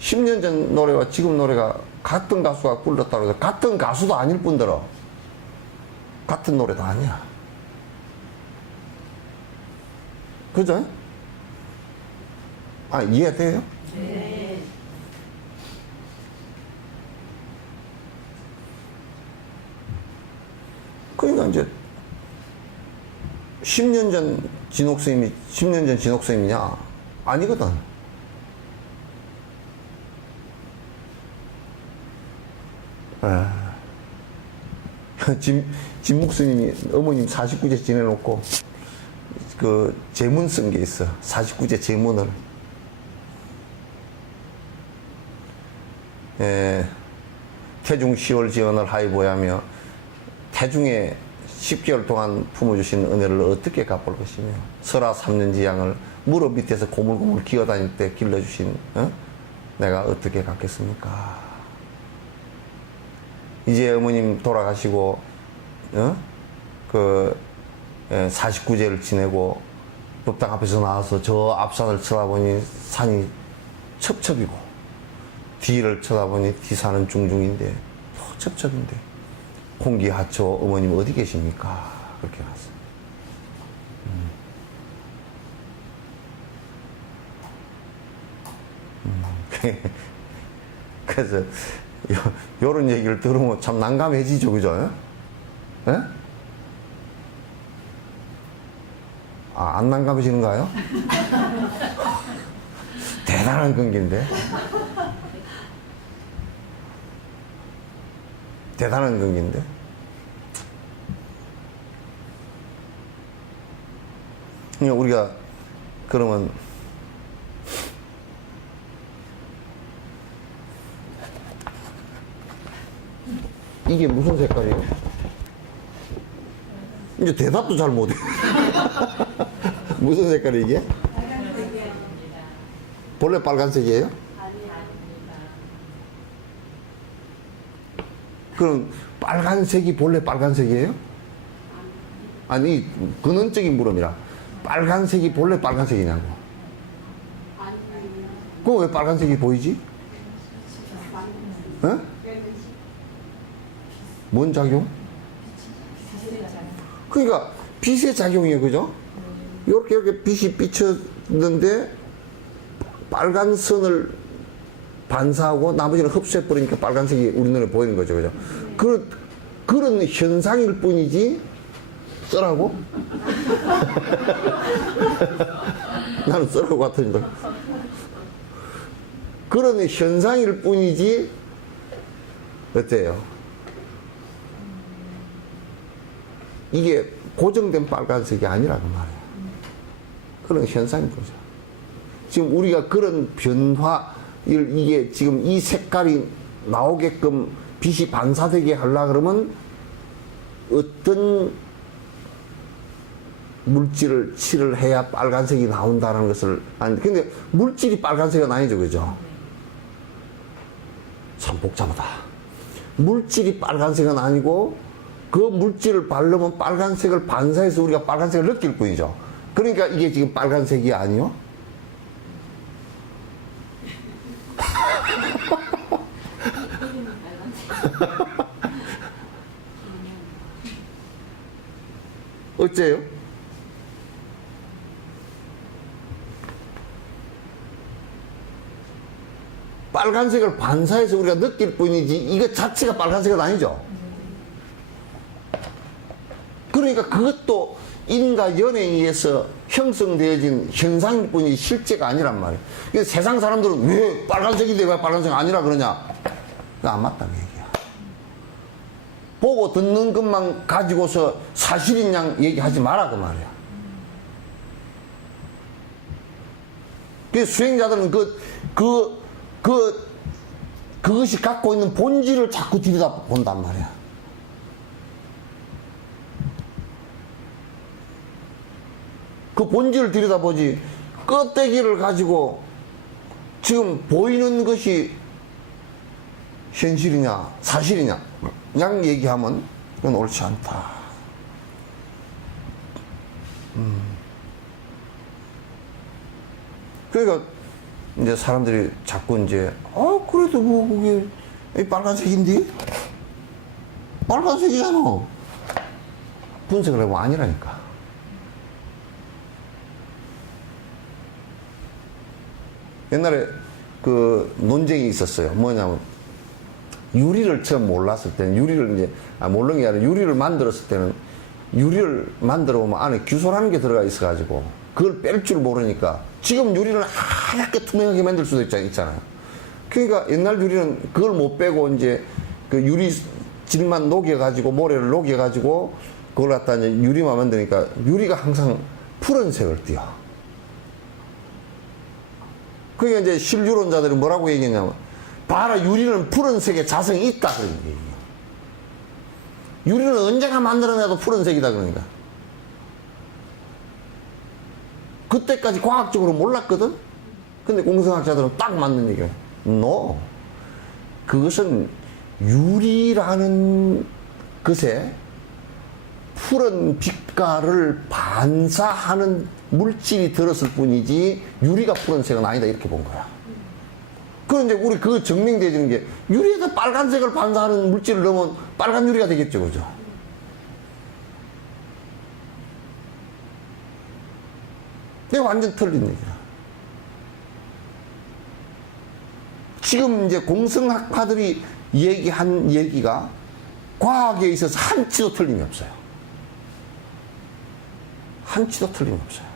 10년 전 노래와 지금 노래가 같은 가수가 불렀다고 해서 같은 가수도 아닐 뿐더러 같은 노래도 아니야. 그죠? 이해돼요? 네. 그러니까 이제 10년 전 진옥스님이냐? 아니거든. 진 목사님이 어머님 49제 지내놓고 그 제문 쓴 게 있어. 49제 제문을. 태중 10월 지언을 하이 보야며 태중에 10개월 동안 품어주신 은혜를 어떻게 갚을 것이며 설화 3년 지양을 무릎 밑에서 고물고물 기어다닐 때 길러주신 내가 어떻게 갚겠습니까? 이제 어머님 돌아가시고 49제를 지내고 법당 앞에서 나와서 저 앞산을 쳐다보니 산이 첩첩이고 뒤를 쳐다보니 뒤산은 중중인데 또 첩첩인데 홍기하초 어머님 어디 계십니까? 그렇게 나왔어요. 그래서 요런 얘기를 들으면 참 난감해지죠, 그죠? 예? 아, 안 난감해지는가요? 대단한 관계인데. 대단한 관계인데. 우리가 그러면 이게 무슨 색깔이에요? 이제 대답도 잘 못해. 무슨 색깔이 이게? 본래 빨간색이에요? 그럼 빨간색이 본래 빨간색이에요? 아니, 근원적인 물음이라. 빨간색이 본래 빨간색이냐고. 그럼 왜 빨간색이 보이지? 어? 뭔 작용? 그러니까 빛의 작용이에요, 그죠? 이렇게 빛이 비쳤는데 빨간 선을 반사하고 나머지는 흡수해버리니까 빨간색이 우리 눈에 보이는 거죠, 그죠? 그런 현상일 뿐이지, 쓰라고? 나는 쓰라고 같은데. 그런 현상일 뿐이지, 어때요? 이게 고정된 빨간색이 아니라고 말해요. 그런 현상인 거죠. 지금 우리가 그런 변화를 이게 지금 이 색깔이 나오게끔 빛이 반사되게 하려고 그러면 어떤 물질을 칠을 해야 빨간색이 나온다는 것을 아는데, 근데 물질이 빨간색은 아니죠, 그죠? 참 복잡하다. 물질이 빨간색은 아니고 그 물질을 바르면 빨간색을 반사해서 우리가 빨간색을 느낄 뿐이죠. 그러니까 이게 지금 빨간색이 아니요? 어째요? 빨간색을 반사해서 우리가 느낄 뿐이지 이거 자체가 빨간색은 아니죠. 그러니까 그것도 인과 연에 의해서 형성되어진 현상일 뿐이지 실제가 아니란 말이에요. 그래서 세상 사람들은 왜 빨간색인데 왜 빨간색 아니라 그러냐? 그거 안 맞다는 얘기야. 보고 듣는 것만 가지고서 사실인 양 얘기하지 마라 그 말이야. 그래서 수행자들은 그것이 갖고 있는 본질을 자꾸 들여다본단 말이야. 그 본질을 들여다보지 껍데기를 가지고 지금 보이는 것이 현실이냐 사실이냐 그냥 얘기하면 그건 옳지 않다. 그러니까 이제 사람들이 자꾸 이제 그래도 뭐 그게 빨간색인데 빨간색이잖아. 분석을 해보면 아니라니까. 옛날에 그 논쟁이 있었어요. 뭐냐면 유리를 처음 몰랐을 때는 유리를 이제 모르는 게 아니라 유리를 만들었을 때는 유리를 만들어 보면 안에 규소라는 게 들어가 있어가지고 그걸 뺄 줄 모르니까 지금 유리를 하얗게 투명하게 만들 수도 있잖아요. 그러니까 옛날 유리는 그걸 못 빼고 이제 그 유리 물질만 녹여가지고, 모래를 녹여가지고, 그걸 갖다 이제 유리만 만드니까, 유리가 항상 푸른색을 띠어. 그러니까 이제 실유론자들이 뭐라고 얘기했냐면, 봐라, 유리는 푸른색에 자성이 있다. 그런 얘기예요. 유리는 언제나 만들어내도 푸른색이다. 그러니까. 그때까지 과학적으로 몰랐거든? 근데 공성학자들은 딱 맞는 얘기야. No. 그것은 유리라는 것에 푸른 빛깔을 반사하는 물질이 들었을 뿐이지 유리가 푸른색은 아니다. 이렇게 본 거야. 그럼 이제 우리 그거 증명되어지는 게 유리에다 빨간색을 반사하는 물질을 넣으면 빨간 유리가 되겠죠. 그죠? 이게 완전 틀린 얘기야. 지금 이제 공성학파들이 얘기한 얘기가 과학에 있어서 한치도 틀림이 없어요. 한치도 틀림이 없어요.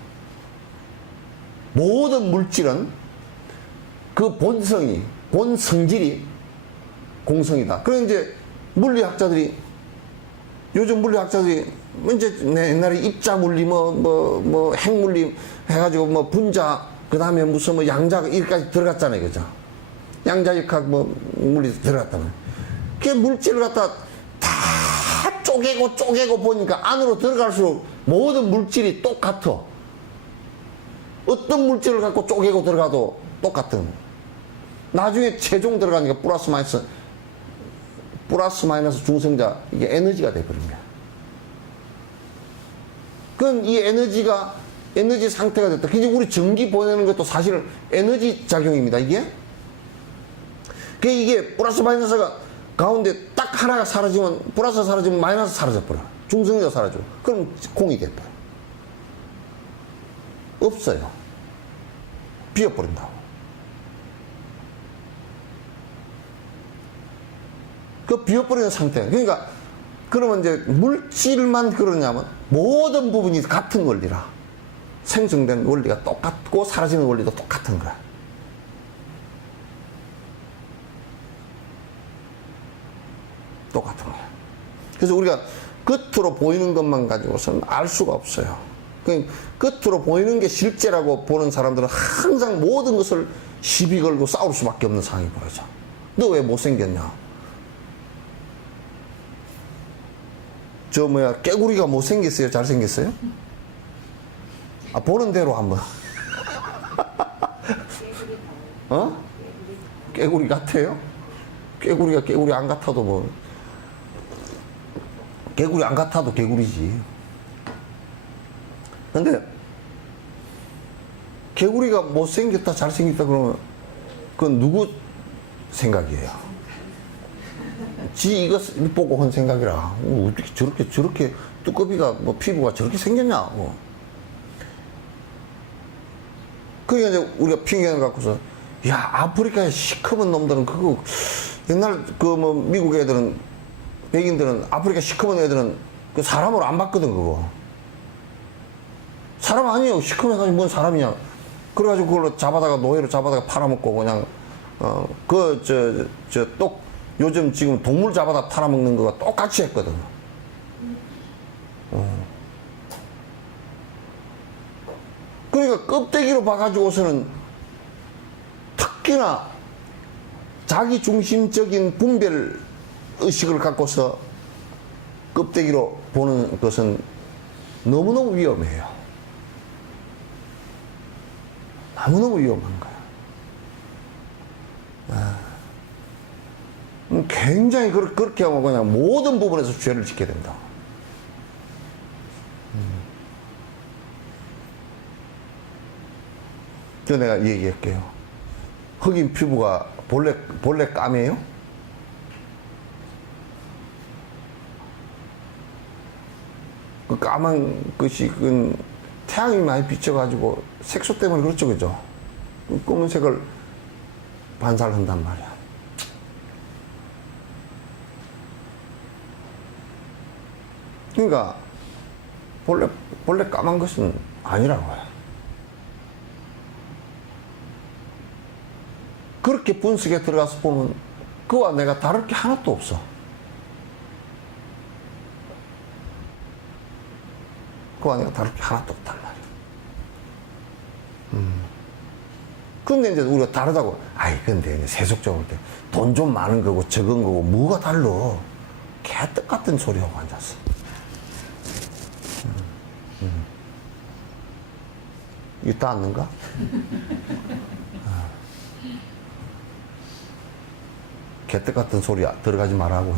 모든 물질은 그 본성이, 본성질이 공성이다. 그럼 이제 물리학자들이, 요즘 물리학자들이, 이제 옛날에 입자물리, 핵물리 해가지고 분자, 그 다음에 무슨 양자, 이렇게까지 들어갔잖아요. 그죠? 양자역학 물리 들어갔다면. 그 물질을 갖다 다 쪼개고 보니까 안으로 들어갈수록 모든 물질이 똑같아. 어떤 물질을 갖고 쪼개고 들어가도 똑같은. 나중에 최종 들어가니까 플러스 마이너스 중성자, 이게 에너지가 돼버린 거야. 그럼 이 에너지가, 에너지 상태가 됐다. 그게 우리 전기 보내는 것도 사실 에너지 작용입니다, 이게. 이게 플러스 마이너스가 가운데 딱 하나가 사라지면, 플러스 사라지면 마이너스 사라져버려. 중성자 사라져. 그럼 공이 돼버려. 없어요. 비어버린다고. 그 비어버리는 상태. 그러니까, 그러면 이제 물질만 그러냐면 모든 부분이 같은 원리라. 생성된 원리가 똑같고 사라지는 원리도 똑같은 거야. 똑같은 거야. 그래서 우리가 겉으로 보이는 것만 가지고서는 알 수가 없어요. 겉으로 보이는 게 실제라고 보는 사람들은 항상 모든 것을 시비 걸고 싸울 수밖에 없는 상황이 벌어져. 너 왜 못생겼냐? 깨구리가 못생겼어요? 잘생겼어요? 보는 대로 한번. 깨구리 같아요? 깨구리가 깨구리 안 같아도 개구리 안 같아도 개구리지. 근데 개구리가 못생겼다 잘생겼다 그러면 그건 누구 생각이에요? 지 이거 보고 한 생각이라. 어떻게 저렇게 두꺼비가 피부가 저렇게 생겼냐. 그러니까 이제 우리가 핑계를 갖고서 야, 아프리카의 시커먼 놈들은 그거 옛날 미국 애들은, 백인들은, 아프리카 시커먼 애들은 그 사람으로 안 봤거든. 그거 사람 아니에요. 시커매가지고 뭔 사람이냐. 그래가지고 그걸로 잡아다가 노예로 잡아다가 팔아먹고 그냥 요즘 지금 동물 잡아다 팔아먹는 거가 똑같이 했거든. 그러니까 껍데기로 봐가지고서는 특히나 자기 중심적인 분별 의식을 갖고서 껍데기로 보는 것은 너무너무 위험해요. 너무너무 위험한 거야. 굉장히 그렇게 하면 그냥 모든 부분에서 죄를 짓게 된다. 저 내가 얘기할게요. 흑인 피부가 본래 까매요? 그 까만 것이 태양이 많이 비쳐가지고 색소 때문에 그렇죠, 그죠? 검은색을 반사를 한단 말이야. 그러니까 본래 까만 것은 아니라고요. 그렇게 분석에 들어가서 보면 그와 내가 다를 게 하나도 없어. 그와 내가 다를 게 하나도 없단 말이야. 근데 이제 우리가 다르다고, 아이, 근데 이제 세속적으로 돈 좀 많은 거고 적은 거고 뭐가 달라? 개떡 같은 소리 하고 앉았어. 이거 닿았는가? 개떡 같은 소리 들어가지 말라고.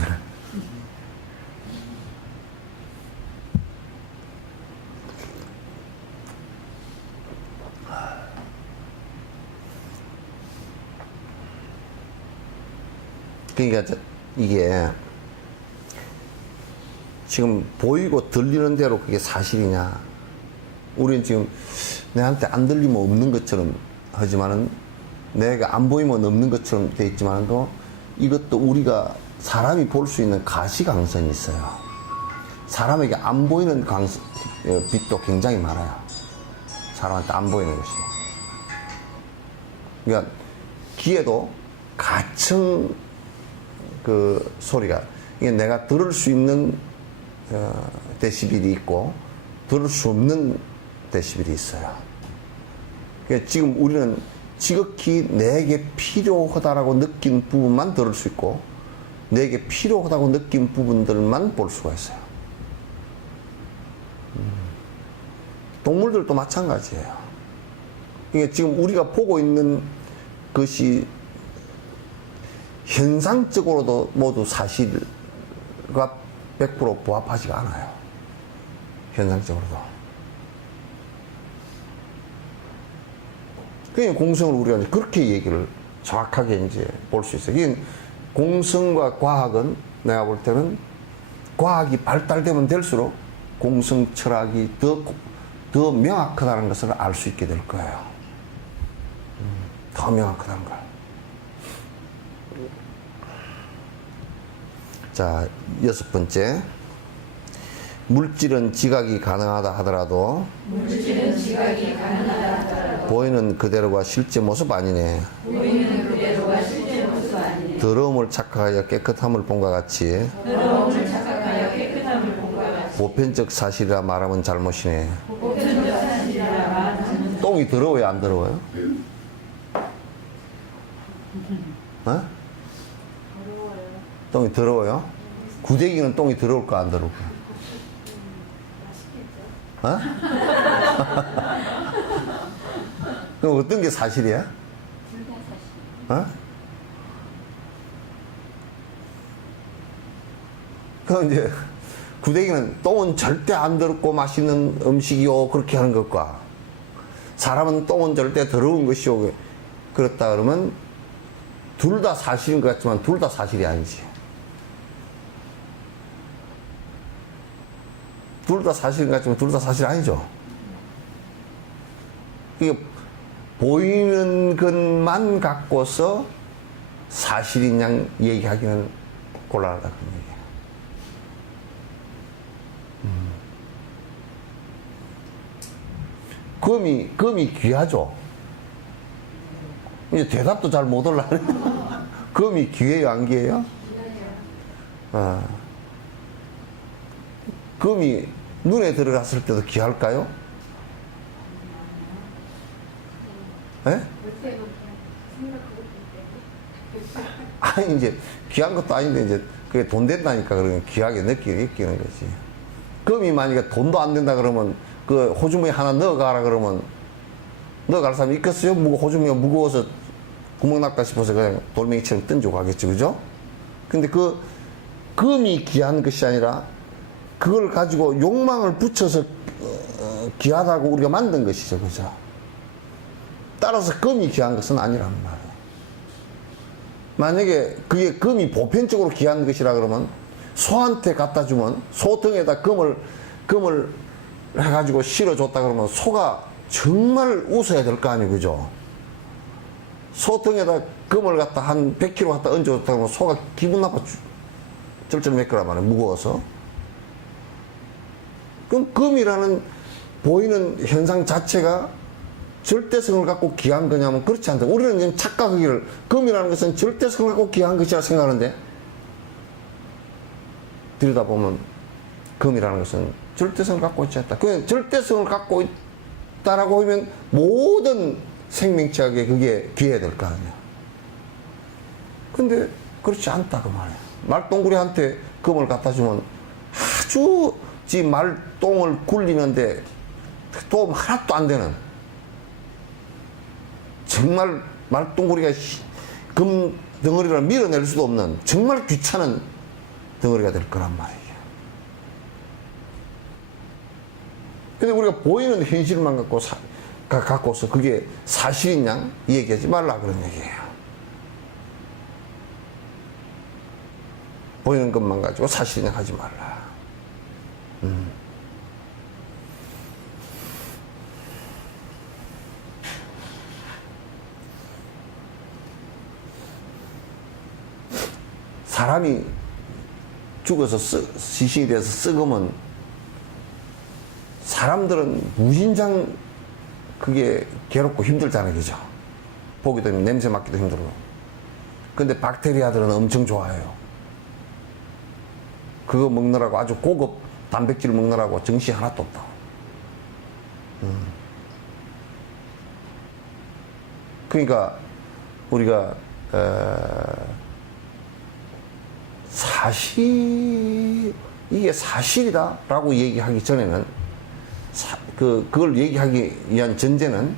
그러니까 이게 지금 보이고 들리는 대로 그게 사실이냐? 우리는 지금 내한테 안 들리면 없는 것처럼 하지만은 내가 안 보이면 없는 것처럼 돼 있지만도 이것도 우리가 사람이 볼 수 있는 가시광선이 있어요. 사람에게 안 보이는 빛도 굉장히 많아요. 사람한테 안 보이는 것이. 그러니까 귀에도 가청 그 소리가, 이게 내가 들을 수 있는 데시벨이 있고 들을 수 없는 데시벨이 있어요. 그러니까 지금 우리는 지극히 내게 필요하다라고 느낀 부분만 들을 수 있고 내게 필요하다고 느낀 부분들만 볼 수가 있어요. 동물들도 마찬가지예요. 그러니까 지금 우리가 보고 있는 것이 현상적으로도 모두 사실과 100% 부합하지가 않아요. 현상적으로도. 그러니까 공성을 우리가 이제 그렇게 얘기를 정확하게 이제 볼 수 있어요. 이게 공성과 과학은 내가 볼 때는 과학이 발달되면 될수록 공성 철학이 더 명확하다는 것을 알 수 있게 될 거예요. 더 명확하다는 걸. 자, 6번째. 물질은 지각이 가능하다 하더라도 보이는 그대로가 실제 모습 아니네. 더러움을 착각하여 깨끗함을 본과 같이 보편적 사실이라 말하면 잘못이네. 똥이 더러워요, 안 더러워요? 어? 똥이 더러워요? 구데기는 똥이 더러울까, 안 더러울까? 어? 그럼 어떤 게 사실이야? 어? 그럼 이제 구데기는 똥은 절대 안 더럽고 맛있는 음식이요 그렇게 하는 것과 사람은 똥은 절대 더러운 것이요 그렇다 그러면 둘 다 사실인 것 같지만 둘 다 사실이 아니지. 둘 다 사실인 것 같지만 둘 다 사실 아니죠. 이게 보이는 것만 갖고서 사실인 양 얘기하기는 곤란하다 그런 얘기예요. 금이 귀하죠. 이제 대답도 잘 못 올라네. 금이 귀해요, 안 귀해요? 금이 눈에 들어갔을 때도 귀할까요? 예? 아니, 이제 귀한 것도 아닌데, 이제 그게 돈 된다니까 그러면 귀하게 느끼는 거지. 금이 만약에 돈도 안 된다 그러면 그 호주머니 하나 넣어가라 그러면 넣어갈 사람이 있겠어요? 호주머니가 무거워서 구멍 났다 싶어서 그냥 돌멩이처럼 던지고 가겠죠, 그죠? 근데 그 금이 귀한 것이 아니라 그걸 가지고 욕망을 붙여서 귀하다고 우리가 만든 것이죠, 그죠? 따라서 금이 귀한 것은 아니란 말이에요. 만약에 그게 금이 보편적으로 귀한 것이라 그러면 소한테 갖다 주면 소 등에다 금을 해가지고 실어줬다 그러면 소가 정말 웃어야 될 거 아니에요, 그죠? 소 등에다 금을 갖다 한 100kg 갖다 얹어줬다 그러면 소가 기분 나빠 쩔쩔맬 거란 말이에요, 무거워서. 그럼 금이라는 보이는 현상 자체가 절대성을 갖고 귀한 거냐면 그렇지 않다. 우리는 지금 착각하기를 금이라는 것은 절대성을 갖고 귀한 것이라 생각하는데 들여다보면 금이라는 것은 절대성을 갖고 있지 않다. 그 절대성을 갖고 있다라고 하면 모든 생명체에게 그게 기해야 될 거 아니야. 근데 그렇지 않다 그 말이야. 말똥구리한테 금을 갖다 주면 아주 지 말똥을 굴리는데 도움 하나도 안 되는, 정말 말똥구리가 금 덩어리를 밀어낼 수도 없는 정말 귀찮은 덩어리가 될 거란 말이에요. 근데 우리가 보이는 현실만 갖고서 그게 사실이냐 얘기하지 말라 그런 얘기예요. 보이는 것만 가지고 사실이냐 하지 말라. 사람이 죽어서 시신이 돼서 썩으면 사람들은 무진장 그게 괴롭고 힘들잖아요. 그죠? 보기도 힘들고 냄새 맡기도 힘들고. 근데 박테리아들은 엄청 좋아해요. 그거 먹느라고 아주 고급 단백질 먹느라고 정신 하나도 없다. 그러니까 우리가 이게 사실이다라고 얘기하기 전에는 그걸 얘기하기 위한 전제는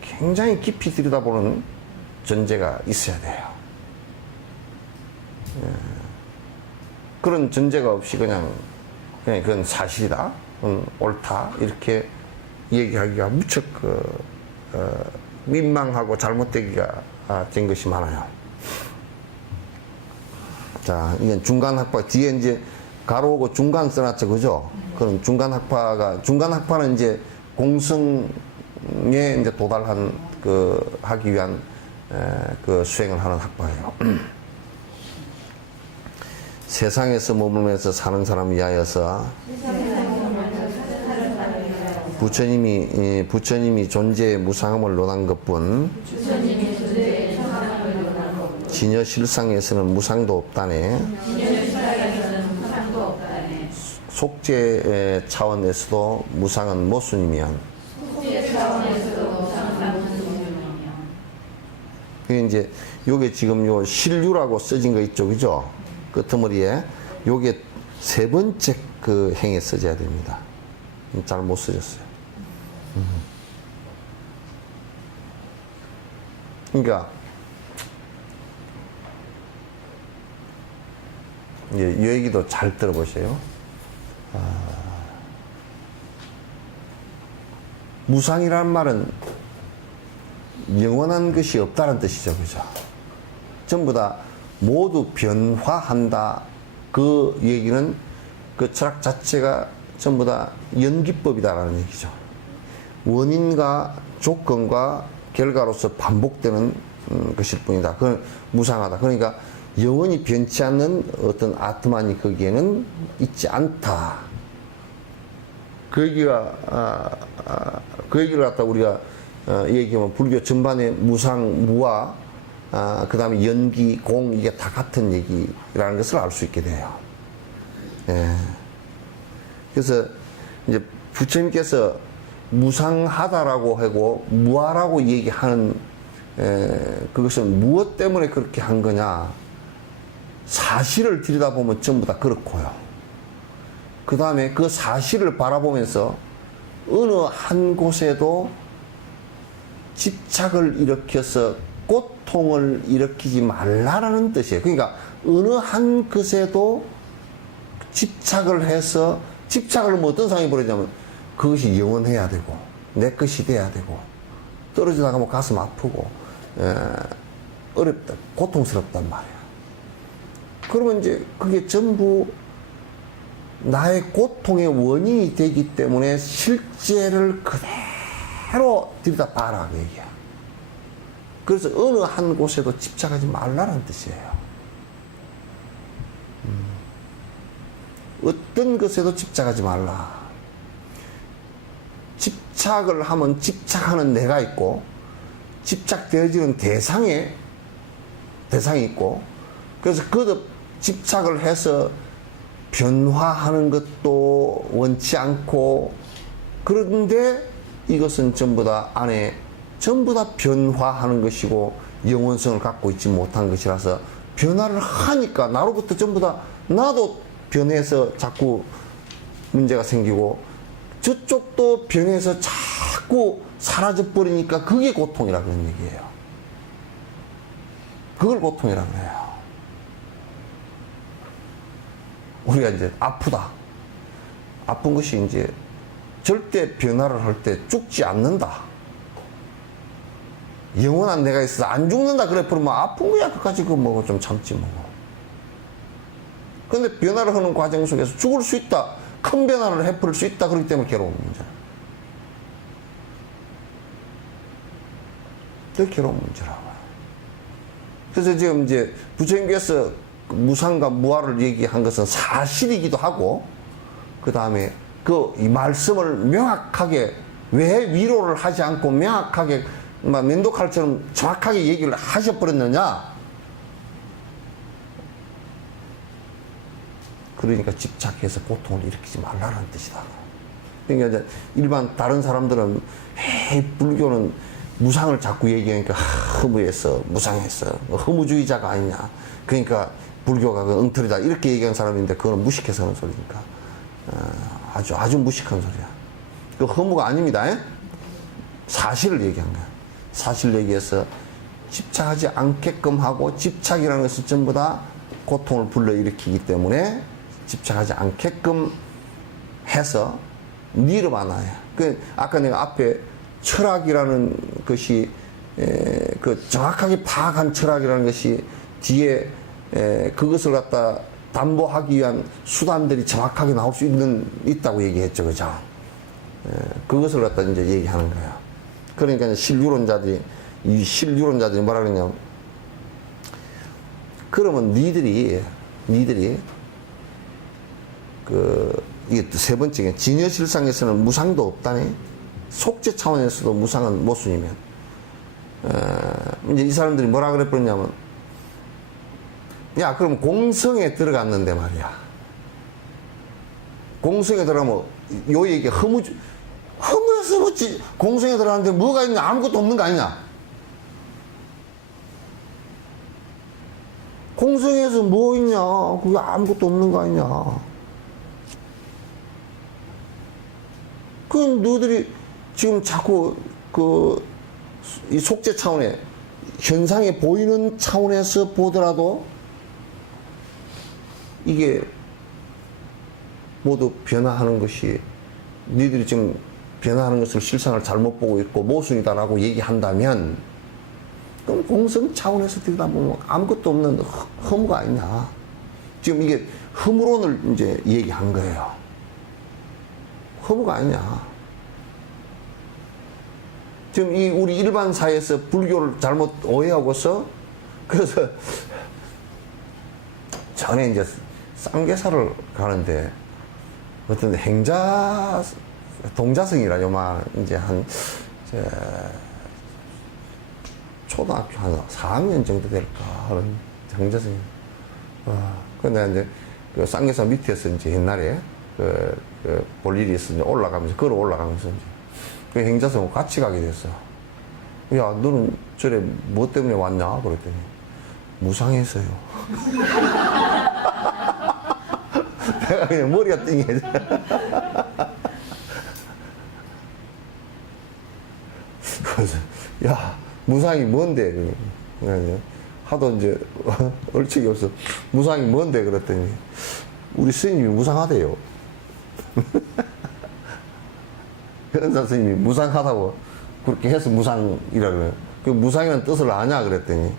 굉장히 깊이 들여다보는 전제가 있어야 돼요. 그런 전제가 없이 그냥 그건 사실이다, 옳다 이렇게 얘기하기가 무척 민망하고 잘못되기가 된 것이 많아요. 자, 이건 중간 학파 뒤에 이제 가로고 중간 써놨죠, 그죠? 그런 중간 학파는 이제 공성에 이제 도달한 하기 위한 그 수행을 하는 학파예요. 세상에서 머물면서 사는 사람 위하여서 부처님이 존재의 무상함을 논한 것뿐 진여 실상에서는 무상도 없다네. 속죄 차원에서도 무상은 모순이면. 그게 이제 요게 지금 요 신류라고 써진 거 있죠, 그죠? 끄트머리에 요게 세 번째 그 행에 써져야 됩니다. 잘못 써졌어요. 그러니까 이 얘기도 잘 들어보세요. 무상이라는 말은 영원한 것이 없다는 뜻이죠, 그죠? 전부 다 모두 변화한다. 그 얘기는 그 철학 자체가 전부 다 연기법이다라는 얘기죠. 원인과 조건과 결과로서 반복되는 것일 뿐이다. 그건 무상하다. 그러니까 영원히 변치 않는 어떤 아트만이 거기에는 있지 않다. 그 얘기를 갖다 우리가 얘기하면 불교 전반의 무상, 무와 그 다음에 연기, 공, 이게 다 같은 얘기라는 것을 알 수 있게 돼요. 예. 그래서 이제 부처님께서 무상하다라고 하고 무하라고 얘기하는 그것은 무엇 때문에 그렇게 한 거냐. 사실을 들여다보면 전부 다 그렇고요. 그 다음에 그 사실을 바라보면서 어느 한 곳에도 집착을 일으켜서 고통을 일으키지 말라라는 뜻이에요. 그러니까 어느 한 것에도 집착을 해서, 집착을 뭐 어떤 상황이 벌어지냐면 그것이 영원해야 되고 내 것이 돼야 되고 떨어지다가 뭐 가슴 아프고 어렵다, 고통스럽단 말이야. 그러면 이제 그게 전부 나의 고통의 원인이 되기 때문에 실제를 그대로 들여다봐라 그 얘기야. 그래서 어느 한 곳에도 집착하지 말라는 뜻이에요. 어떤 것에도 집착하지 말라. 집착을 하면 집착하는 내가 있고 집착되어지는 대상이 있고, 그래서 거듭 집착을 해서 변화하는 것도 원치 않고, 그런데 이것은 전부 다 안에 전부 다 변화하는 것이고 영원성을 갖고 있지 못한 것이라서, 변화를 하니까 나로부터 전부 다 나도 변해서 자꾸 문제가 생기고 저쪽도 변해서 자꾸 사라져 버리니까 그게 고통이라 그런 얘기예요. 그걸 고통이라 그래요. 우리가 이제 아프다. 아픈 것이 이제 절대 변화를 할 때 죽지 않는다. 영원한 내가 있어서 안 죽는다. 그래, 그러면 아픈 거야. 그까지 그 뭐 좀 참지 뭐. 근데 변화를 하는 과정 속에서 죽을 수 있다. 큰 변화를 해버릴 수 있다. 그렇기 때문에 괴로운 문제. 더 괴로운 문제라고. 그래서 지금 이제 부처님께서 무상과 무아를 얘기한 것은 사실이기도 하고, 그 다음에 이 말씀을 명확하게 왜 위로를 하지 않고 명확하게 막 면도칼처럼 정확하게 얘기를 하셔버렸느냐? 그러니까 집착해서 고통을 일으키지 말라는 뜻이다. 그러니까 이제 일반 다른 사람들은 에이, 불교는 무상을 자꾸 얘기하니까 허무했어, 무상했어, 허무주의자가 아니냐. 그러니까 불교가 그 엉터리다 이렇게 얘기하는 사람인데 그거는 무식해서 하는 소리니까 아주 무식한 소리야. 그 허무가 아닙니다. 사실을 얘기한 거야. 사실을 얘기해서 집착하지 않게끔 하고, 집착이라는 것은 전부 다 고통을 불러일으키기 때문에 집착하지 않게끔 해서 밀어봐놔요. 아까 내가 앞에 철학이라는 것이 그 정확하게 파악한 철학이라는 것이 뒤에 그것을 갖다 담보하기 위한 수단들이 정확하게 나올 수 있다고 얘기했죠, 그죠? 그것을 갖다 이제 얘기하는 거야. 그러니까 실유론자들이 뭐라 그러냐면, 그러면 니들이 이게 세 번째, 진여실상에서는 무상도 없다네. 속죄 차원에서도 무상은 모순이면, 이제 이 사람들이 뭐라 그랬냐면, 야, 그럼 공성에 들어갔는데 말이야. 공성에 들어가면, 요 얘기 허무해서 뭐지? 공성에 들어갔는데 뭐가 있냐? 아무것도 없는 거 아니냐? 공성에서 뭐 있냐? 그게 아무것도 없는 거 아니냐? 너희들이 지금 자꾸 이 속죄 차원에, 현상에 보이는 차원에서 보더라도 이게 모두 변화하는 것이, 너희들이 지금 변화하는 것을 실상을 잘못 보고 있고 모순이다라고 얘기한다면, 그럼 공성 차원에서 들여다보면 아무것도 없는 허무가 아니냐. 지금 이게 허무론을 이제 얘기한 거예요. 허무가 아니냐. 지금 우리 일반 사회에서 불교를 잘못 오해하고서, 그래서 전에 이제 쌍계사를 가는데 어떤 동자성이라 요만 이제 초등학교 한 4학년 정도 될까 하는 동자성이. 근데 이제 그 쌍계사 밑에서 이제 옛날에 볼 일이 있어 이제 올라가면서 걸어 올라가면서 이제 그 행자성하고 같이 가게 됐어. 야, 너는 저래 뭐 때문에 왔냐? 그랬더니 무상해서요. 내가 그냥 머리가 띵해져. 그래서 야, 무상이 뭔데? 하도 이제 얼척이 없어. 무상이 뭔데? 그랬더니 우리 스님이 무상하대요. 현사 스님이 무상하다고 그렇게 해서 무상이라 그래요. 그 무상이라는 뜻을 아냐? 그랬더니,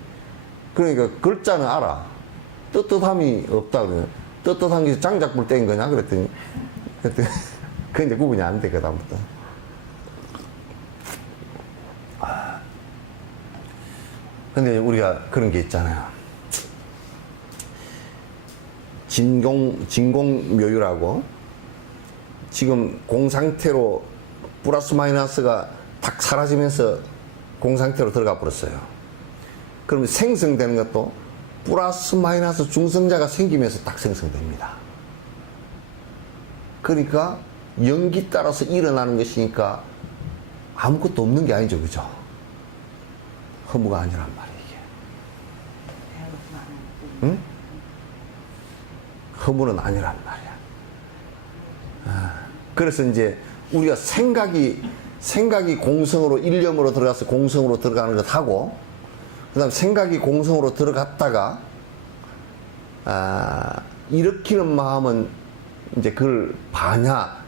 그러니까 글자는 알아. 떳떳함이 없다 그래요. 떳떳한 게 장작불 떼인 거냐? 그랬더니 그 이제 구분이 안 돼, 그다음부터. 근데 우리가 그런 게 있잖아요. 진공묘유라고, 지금 공상태로 플러스 마이너스가 딱 사라지면서 공상태로 들어가 버렸어요. 그러면 생성되는 것도 플러스 마이너스 중성자가 생기면서 딱 생성됩니다. 그러니까 연기 따라서 일어나는 것이니까 아무것도 없는 게 아니죠. 그죠? 허무가 아니란 말이에요, 이게. 응? 허무는 아니란 말이야. 그래서 이제 우리가 생각이 공성으로, 일념으로 들어가서 공성으로 들어가는 것 하고, 그 다음 생각이 공성으로 들어갔다가, 일으키는 마음은 이제 그걸 반야,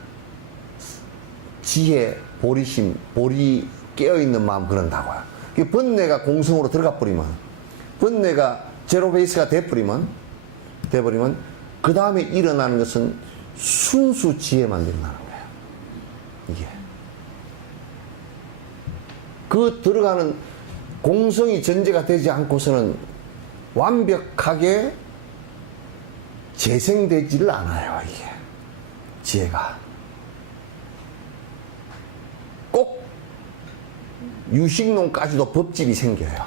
지혜, 보리심, 보리 깨어있는 마음 그런다고요. 그 번뇌가 공성으로 들어가 버리면, 번뇌가 제로 베이스가 돼버리면, 그 다음에 일어나는 것은 순수 지혜만 된다는 거예요. 이게. 그 들어가는 공성이 전제가 되지 않고서는 완벽하게 재생되지를 않아요, 이게. 지혜가. 꼭 유식론까지도 법집이 생겨요.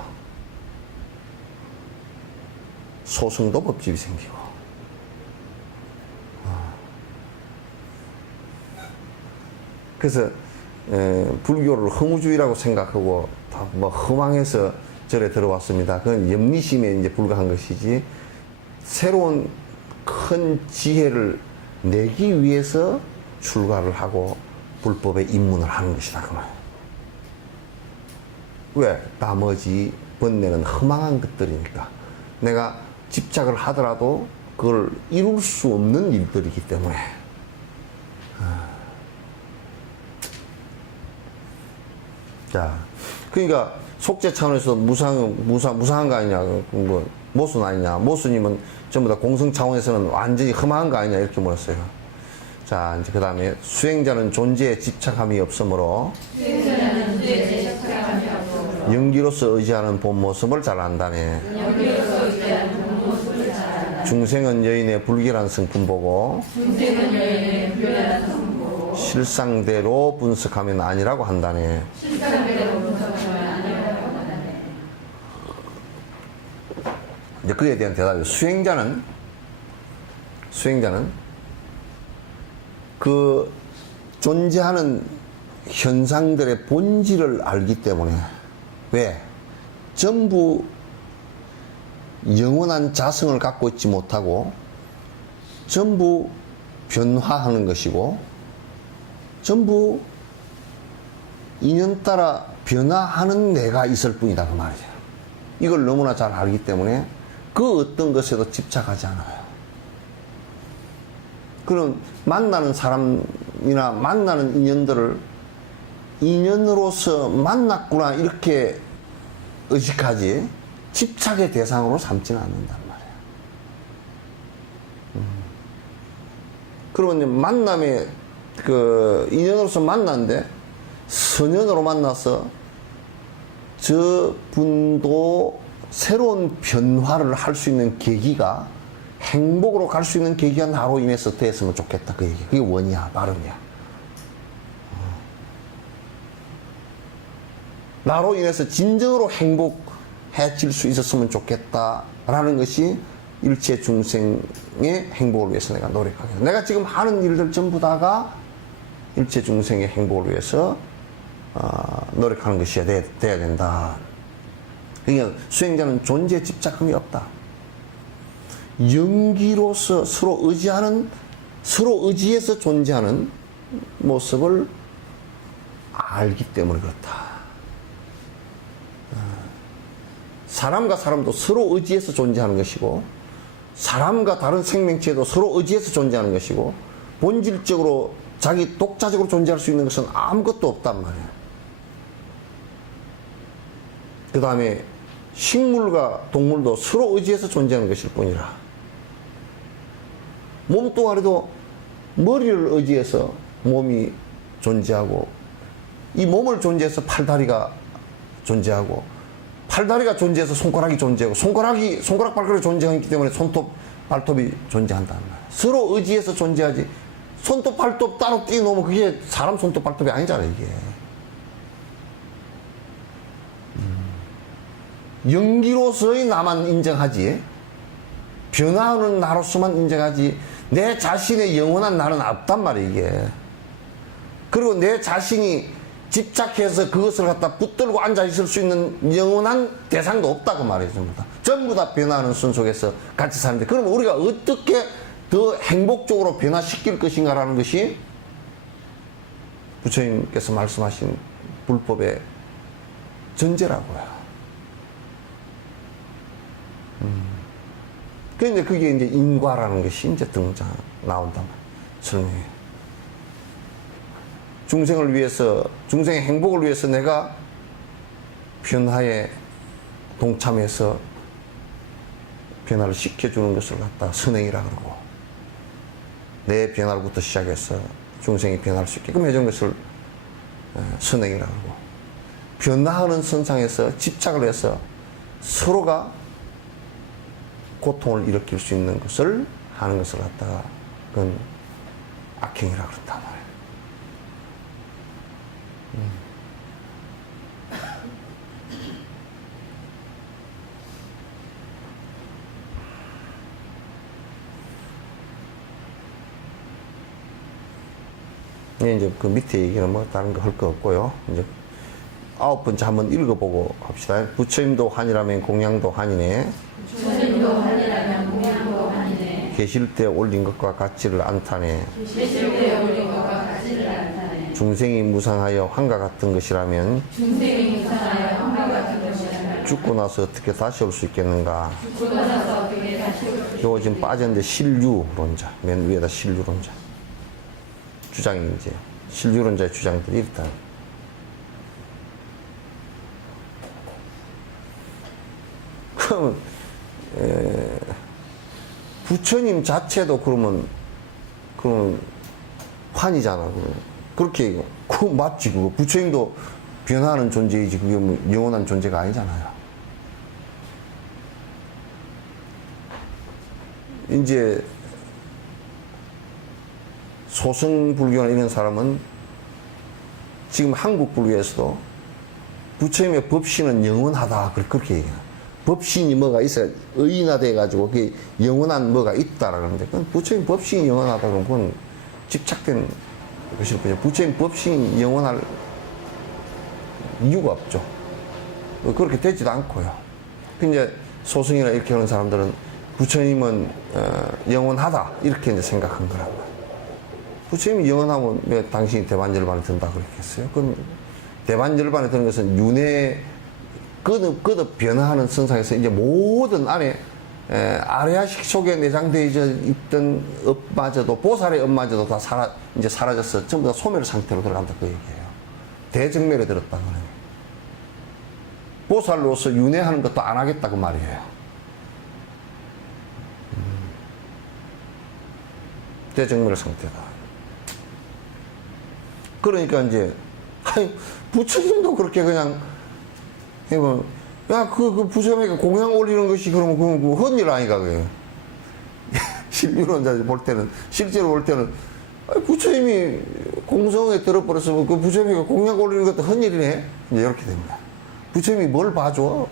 소승도 법집이 생기고. 그래서 불교를 허무주의라고 생각하고 뭐 허망해서 절에 들어왔습니다. 그건 염리심에 이제 불과한 것이지, 새로운 큰 지혜를 내기 위해서 출가를 하고 불법에 입문을 하는 것이다, 그 말. 왜? 나머지 번뇌는 허망한 것들이니까. 내가 집착을 하더라도 그걸 이룰 수 없는 일들이기 때문에. 자, 그러니까 속죄 차원에서 무상한 거 아니냐, 뭐 모순 아니냐, 모순이면 전부 다 공성 차원에서는 완전히 험한 거 아니냐, 이렇게 물었어요. 자, 이제 그 다음에 수행자는 존재에 집착함이 없으므로 연기로서 의지하는 본 모습을 잘 안다네. 중생은 여인의 불길한 성품 보고 실상대로 분석하면 아니라고 한다네. 이제 그에 대한 대답이, 수행자는 그 존재하는 현상들의 본질을 알기 때문에, 왜? 전부 영원한 자성을 갖고 있지 못하고 전부 변화하는 것이고 전부 인연 따라 변화하는 내가 있을 뿐이다, 그 말이죠. 이걸 너무나 잘 알기 때문에 그 어떤 것에도 집착하지 않아요. 그럼 만나는 사람이나 만나는 인연들을 인연으로서 만났구나 이렇게 의식하지 집착의 대상으로 삼지는 않는단 말이에요. 그러면 만남에 그 인연으로서 만났는데 선연으로 만나서 저분도 새로운 변화를 할 수 있는 계기가, 행복으로 갈 수 있는 계기가 나로 인해서 됐으면 좋겠다, 그 얘기. 그게 원이야, 발음이야. 나로 인해서 진정으로 행복해질 수 있었으면 좋겠다라는 것이 일체 중생의 행복을 위해서 내가 노력하겠다. 내가 지금 하는 일들 전부 다가 일체 중생의 행복을 위해서 노력하는 것이 돼야 된다. 그러니까 수행자는 존재에 집착함이 없다. 연기로서 서로 의지해서 존재하는 모습을 알기 때문에 그렇다. 사람과 사람도 서로 의지해서 존재하는 것이고, 사람과 다른 생명체도 서로 의지해서 존재하는 것이고, 본질적으로 자기 독자적으로 존재할 수 있는 것은 아무것도 없단 말이에요. 그 다음에 식물과 동물도 서로 의지해서 존재하는 것일 뿐이라. 몸뚱아리도 머리를 의지해서 몸이 존재하고, 이 몸을 존재해서 팔다리가 존재하고, 팔다리가 존재해서 손가락이 존재하고, 손가락 발가락이 존재하기 때문에 손톱 발톱이 존재한다는 말이에요. 서로 의지해서 존재하지, 손톱 발톱 따로 띄워놓으면 그게 사람 손톱 발톱이 아니잖아요, 이게. 연기로서의 나만 인정하지, 변화하는 나로서만 인정하지, 내 자신의 영원한 나는 없단 말이에요, 이게. 그리고 내 자신이 집착해서 그것을 갖다 붙들고 앉아있을 수 있는 영원한 대상도 없다고 말이에요, 전부 다. 전부 다 변화하는 순 속에서 같이 사는데, 그럼 우리가 어떻게 더 행복적으로 변화시킬 것인가라는 것이 부처님께서 말씀하신 불법의 전제라고요. 그런데 그게 이제 인과라는 것이 이제 나온단 말이에요. 설명해. 중생을 위해서, 중생의 행복을 위해서 내가 변화에 동참해서 변화를 시켜주는 것을 갖다 선행이라 그러고, 내 변화로부터 시작해서 중생이 변화할 수 있게끔 해준 것을 선행이라 그러고, 변화하는 선상에서 집착을 해서 서로가 고통을 일으킬 수 있는 것을 하는 것을 갖다가 그건 악행이라 그렇단 말이에요. 이제 그 밑에 얘기는 뭐 다른 거 할 거 없고요. 이제 9번째 한번 읽어보고 합시다. 부처님도 환이라면 공양도 환이네. 부처님도 환이라면 공양도 환이네. 계실 때 올린 것과 같지를 않다네. 계실 때 올린 것과 같지를 않다네. 중생이 무상하여 환과 같은 것이라면 중생이 무상하여 환과 같은 것이라면 죽고 나서 어떻게 다시 올 수 있겠는가. 죽고 나서 어떻게 다시 올 수 있겠는가. 요거 지금 빠졌는데 신류론자. 맨 위에다 신류론자. 주장이 이제 신류론자의 주장들이 일단 그러면 부처님 자체도 그러면 환이잖아. 그렇게 그거 맞지. 그거 부처님도 변화하는 존재이지 그게 뭐 영원한 존재가 아니잖아요. 이제 소승불교나 이런 사람은 지금 한국 불교에서도 부처님의 법신은 영원하다 그렇게 얘기해요. 법신이 뭐가 있어야 의인화돼 가지고 그게 영원한 뭐가 있다라는데, 그건 부처님 법신이 영원하다 그러면 그건 집착된 것일 뿐이죠. 부처님 법신이 영원할 이유가 없죠. 그렇게 되지도 않고요. 이제 소승이나 이렇게 하는 사람들은 부처님은 영원하다 이렇게 이제 생각한 거라고. 부처님이 영원하면 왜 당신이 대반절반에 든다 그랬겠어요? 그건 대반절반에 드는 것은 윤회 거듭 변화하는 선상에서 이제 모든 안에 아레아식 속에 내장되어 있던 업마저도, 보살의 업마저도 다 이제 사라져서 전부 다 소멸 상태로 들어간다 그 얘기예요. 대정멸에 들었다 그러네. 보살로서 윤회하는 것도 안 하겠다 그 말이에요. 대정멸 상태다. 그러니까 이제 부처님도 그렇게 그냥 야, 그 부처님에게 공양 올리는 것이 그러면 그 헛일 아니까, 그게. 신유론자 볼 때는, 실제로 볼 때는, 부처님이 공성에 들어버렸으면 그 부처님에게 공양 올리는 것도 헛일이네? 이제 이렇게 됩니다. 부처님이 뭘 봐줘?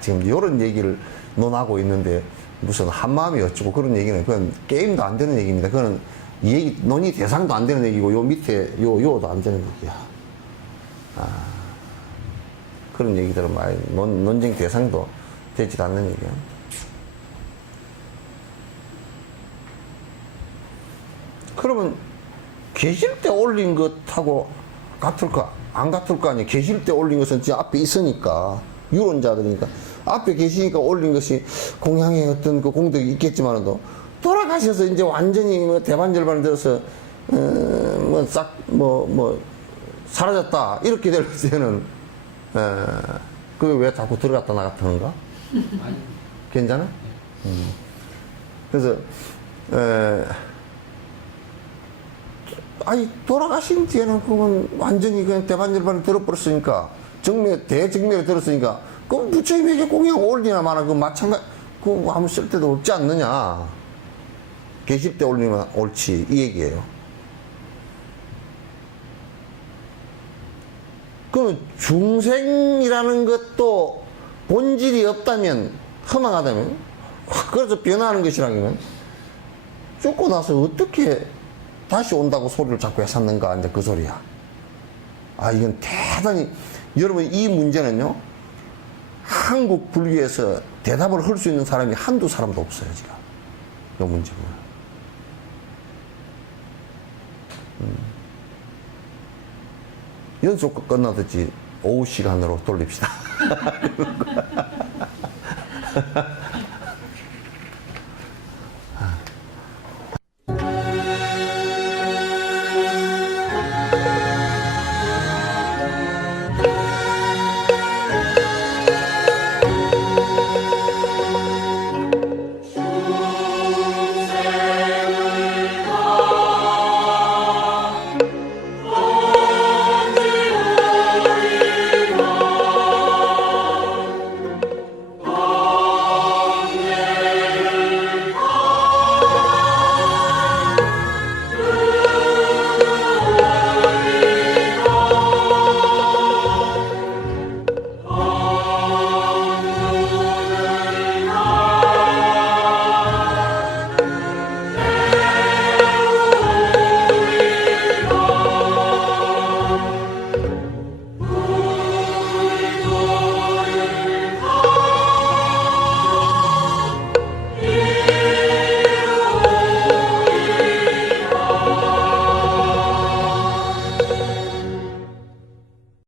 지금 이런 얘기를 논하고 있는데, 무슨 한마음이 어쩌고 그런 얘기는, 그건 게임도 안 되는 얘기입니다. 그거는 논의 대상도 안 되는 얘기고, 요 밑에, 요도 안 되는 얘기야. 그런 얘기들은 많이 논쟁 대상도 되지 않는 얘기야. 그러면 계실 때 올린 것하고 같을까? 안 같을 거 아니에요. 계실 때 올린 것은 진짜 앞에 있으니까, 유론자들이니까 앞에 계시니까 올린 것이 공양의 어떤 그 공덕이 있겠지만도 돌아가셔서 이제 완전히 뭐 대반절반을 들어서 사라졌다 이렇게 될 때는 그게 왜 자꾸 들어갔다 나갔다 하는가? 괜찮아? 그래서 돌아가신 뒤에는 그건 완전히 그냥 대반절반을 들어버렸으니까, 대정멸에 들었으니까, 그럼 부처님에게 공양 올리나 마나 그 마찬가지, 그거 아무 쓸데도 없지 않느냐. 계실 때 올리면 옳지, 이 얘기예요. 그럼 중생이라는 것도 본질이 없다면, 허망하다면, 그래서 변화하는 것이라면, 죽고 나서 어떻게 다시 온다고 소리를 자꾸 했었는가, 이제 그 소리야. 아, 이건 대단히, 여러분, 이 문제는요, 한국 불교에서 대답을 할 수 있는 사람이 한두 사람도 없어요, 지금. 이 문제는. 연속 끝나듯이 오후 시간으로 돌립시다.